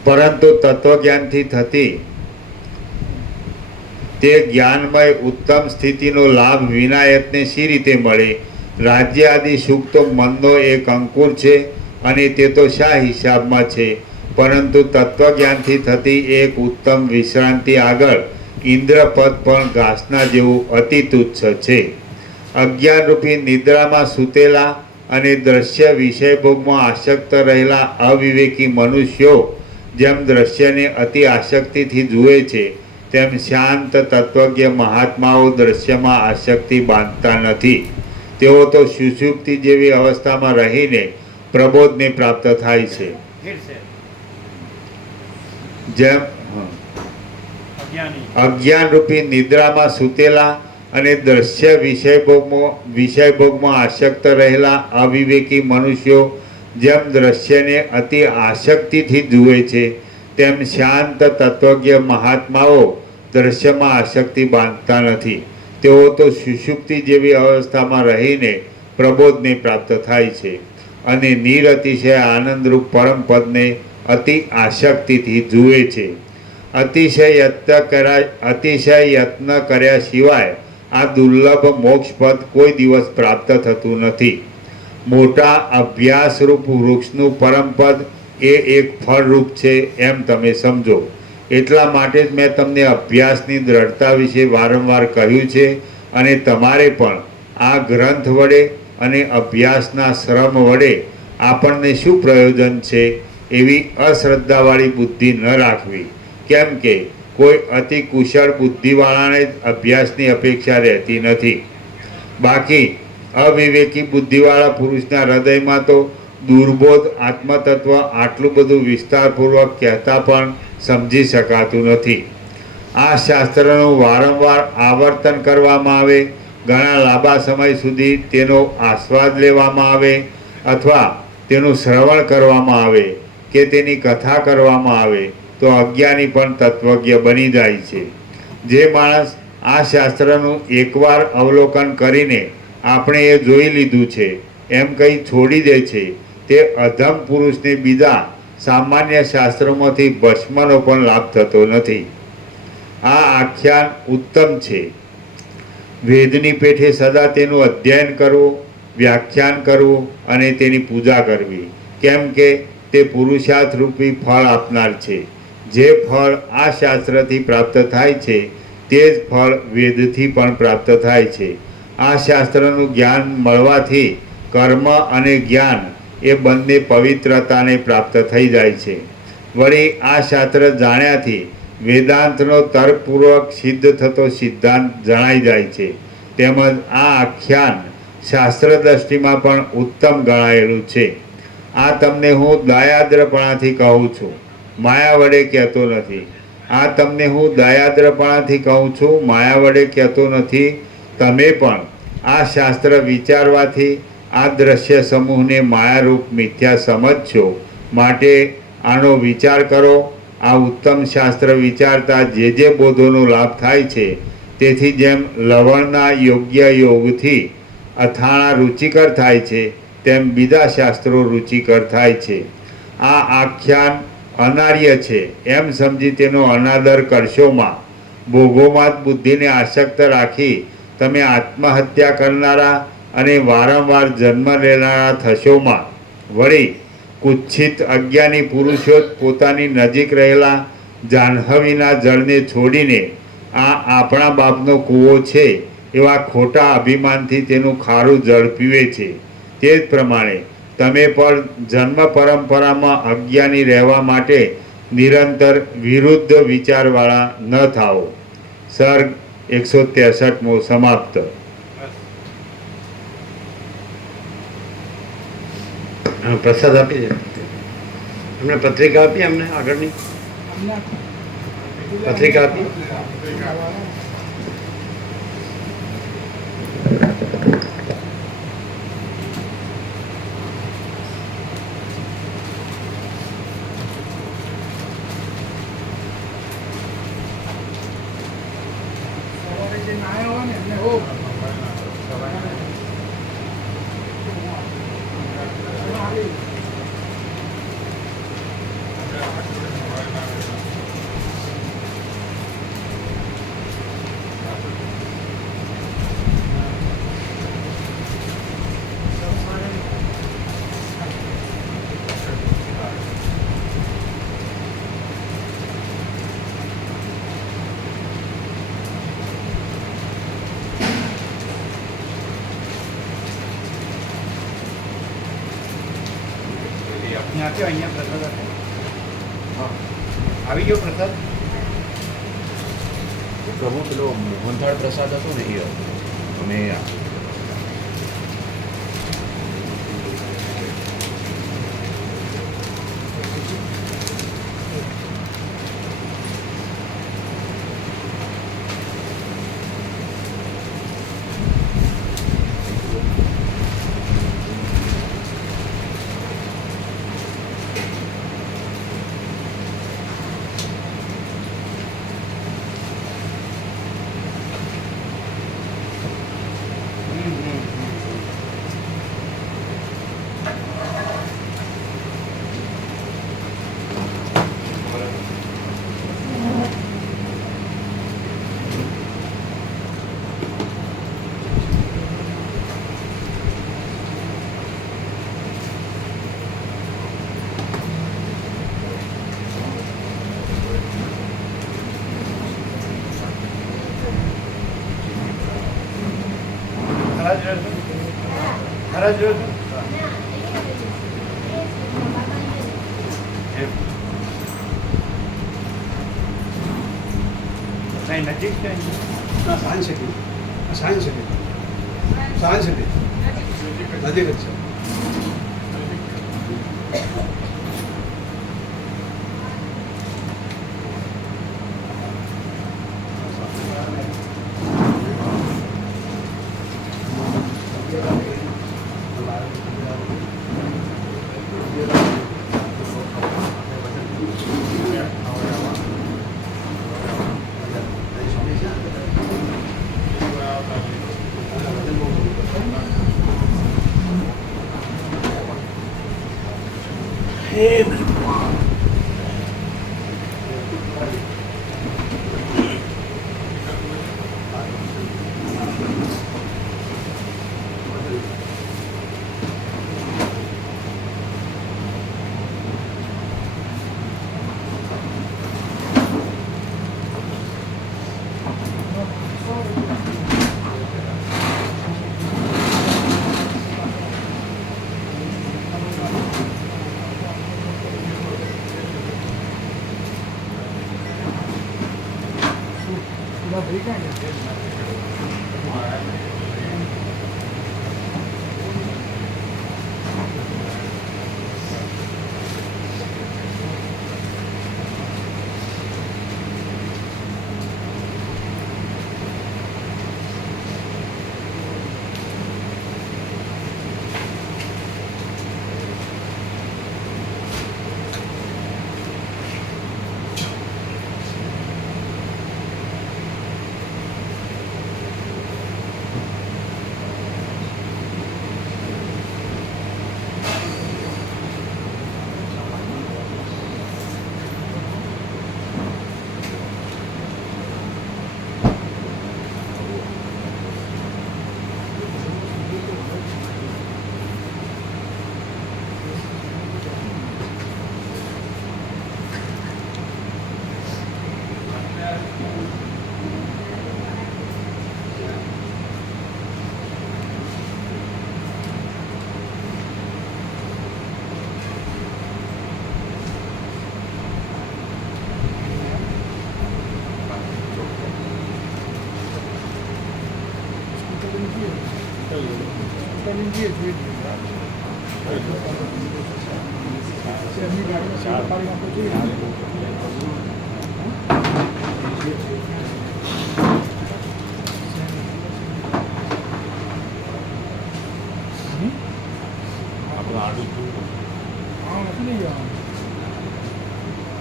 પરંતુ તત્વજ્ઞાનથી થતી તે જ્ઞાનમય ઉત્તમ સ્થિતિનો લાભ વિના યત્ને શી રીતે મળે? રાજ્ય આદિ સુખ તો મનનો એક અંકુર છે અને તે તો શા હિસાબમાં છે, પરંતુ તત્વજ્ઞાનથી થતી એક ઉત્તમ વિશ્રાંતિ આગળ ઇન્દ્રપદ પણ ઘાસના જેવું અતિ તુચ્છ છે. અજ્ઞાનરૂપી નિદ્રામાં સૂતેલા અને દ્રશ્ય વિષયભોગમાં આસક્ત રહેલા અવિવેકી મનુષ્યો જેમ દ્રશ્યને અતિ આસક્તિથી જુએ છે, તેમ શાંત તત્વજ્ઞ મહાત્માઓ દ્રશ્યમાં આસક્તિ બાંધતા નથી. તેઓ તો સુષુપ્તિ જેવી અવસ્થામાં રહીને પ્રબોધને પ્રાપ્ત થાય છે. જેમ અજ્ઞાનરૂપી નિદ્રામાં સૂતેલા અને દ્રશ્ય વિષયભોગમાં આસક્ત રહેલા અવિવેકી મનુષ્યો જેમ દ્રશ્યને અતિ આસક્તિથી જુએ છે, તેમ શાંત તત્વજ્ઞ મહાત્માઓ દ્રશ્યમાં આસક્તિ બાંધતા નથી. તેઓ તો સુષુપ્તિ જેવી અવસ્થામાં રહીને પ્રબોધને પ્રાપ્ત થાય છે અને નિરતિશય આનંદરૂપ પરમપદને અતિ આસક્તિથી જુએ છે. અતિશય યત્ન કર્યા સિવાય આ દુર્લભ મોક્ષપદ કોઈ દિવસ પ્રાપ્ત થતું નથી. મોટા અભ્યાસરૂપ વૃક્ષનું પરમપદ એ એક ફળરૂપ છે એમ તમે સમજો. એટલા માટે જ મેં તમને અભ્યાસની દ્રઢતા વિશે વારંવાર કહ્યું છે, અને તમારે પણ આ ગ્રંથ વડે અને અભ્યાસના શ્રમ વડે આપણને શું પ્રયોજન છે એવી અશ્રદ્ધાવાળી બુદ્ધિ ન રાખવી. કેમ કે કોઈ અતિ કુશળ બુદ્ધિવાળાને જ અભ્યાસની અપેક્ષા રહેતી નથી. બાકી અવિવેકી બુદ્ધિવાળા પુરુષના હૃદયમાં તો દુર્બોધ આત્મતત્વ આટલું બધું વિસ્તારપૂર્વક કહેતા પણ સમજી શકાતું નથી. આ શાસ્ત્રનું વારંવાર આવર્તન કરવામાં આવે, ઘણા લાંબા સમય સુધી તેનો આસ્વાદ લેવામાં આવે, અથવા તેનું શ્રવણ કરવામાં આવે કે તેની કથા કરવામાં આવે તો અજ્ઞાની પણ તત્વજ્ઞ બની જાય છે. જે માણસ આ શાસ્ત્રનું એકવાર અવલોકન કરીને આપણે એ જોઈ લીધું છે એમ કંઈ છોડી દે છે, તે અધમ પુરુષને બીજા સામાન્ય શાસ્ત્રોમાંથી ભસ્મનો પણ લાભ થતો નથી. આ આખ્યાન ઉત્તમ છે. વેદની પેઠે સદા તેનું અધ્યયન કરવું વ્યાખ્યાન કરવું અને તેની પૂજા કરવી, કેમ કે તે પુરુષાર્થ રૂપી ફળ આપનાર છે. જે ફળ આ શાસ્ત્રથી પ્રાપ્ત થાય છે તે જ ફળ વેદથી પણ પ્રાપ્ત થાય છે. આ શાસ્ત્રનું જ્ઞાન મળવાથી કર્મ અને જ્ઞાન એ બંને પવિત્રતાને પ્રાપ્ત થઈ જાય છે. વળી આ શાસ્ત્ર જાણ્યાથી વેદાંતનો તર્કપૂર્વક સિદ્ધ થતો સિદ્ધાંત જણાઈ જાય છે. તેમજ આ આખ્યાન શાસ્ત્ર દ્રષ્ટિમાં પણ ઉત્તમ ગણાયેલું છે. આ તમને હું દયાદ્રપણાથી કહું છું, માયા વડે કહેતો નથી. આ તમને હું દયાદ્રપણાથી કહું છું, માયા વડે કહેતો નથી. તમે પણ આ શાસ્ત્ર વિચારવાથી આ દ્રશ્ય સમૂહને માયારૂપ મિથ્યા સમજશો. માટે આનો વિચાર કરો. આ ઉત્તમ શાસ્ત્ર વિચારતા જે બોધોનો લાભ થાય છે, તેથી જેમ લવણના યોગ્ય યોગથી અથાણા રુચિકર થાય છે, તેમ બીજા શાસ્ત્રો રુચિકર થાય છે. આ આખ્યાન અનાર્ય છે એમ સમજી તેનો અનાદર કરશોમાં, ભોગોમાં જ બુદ્ધિને આસક્ત રાખી તમે આત્મહત્યા કરનારા અને વારંવાર જન્મ લેનારા થશોમાં. વળી કુત્સિત અજ્ઞાની પુરુષો જ પોતાની નજીક રહેલા જાહ્નવીના જળને છોડીને આ આપણા બાપનો કૂવો છે એવા ખોટા અભિમાનથી તેનું ખારું જળ પીવે છે. તે જ પ્રમાણે તમે પણ જન્મ પરંપરામાં અજ્ઞાની રહેવા માટે નિરંતર વિરુદ્ધ વિચારવાળા ન થાઓ. સર્ગ 163મો સમાપ્ત. હા, પ્રસાદ આપી દે. એમને પત્રિકા આપી, અમને આગળની પત્રિકા આપી. ત્યાંથી અહીંયા પ્રસાદ આપે. આવી ગયો પ્રસાદ. પ્રભુ પેલો મોહનથાળ પ્રસાદ હતો ને એ હતો. અમે ખરા જોયો છો? કઈ નજીક છે? Science city, science city, science city નજીક જ છે.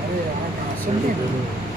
અરે આ આસન નહીં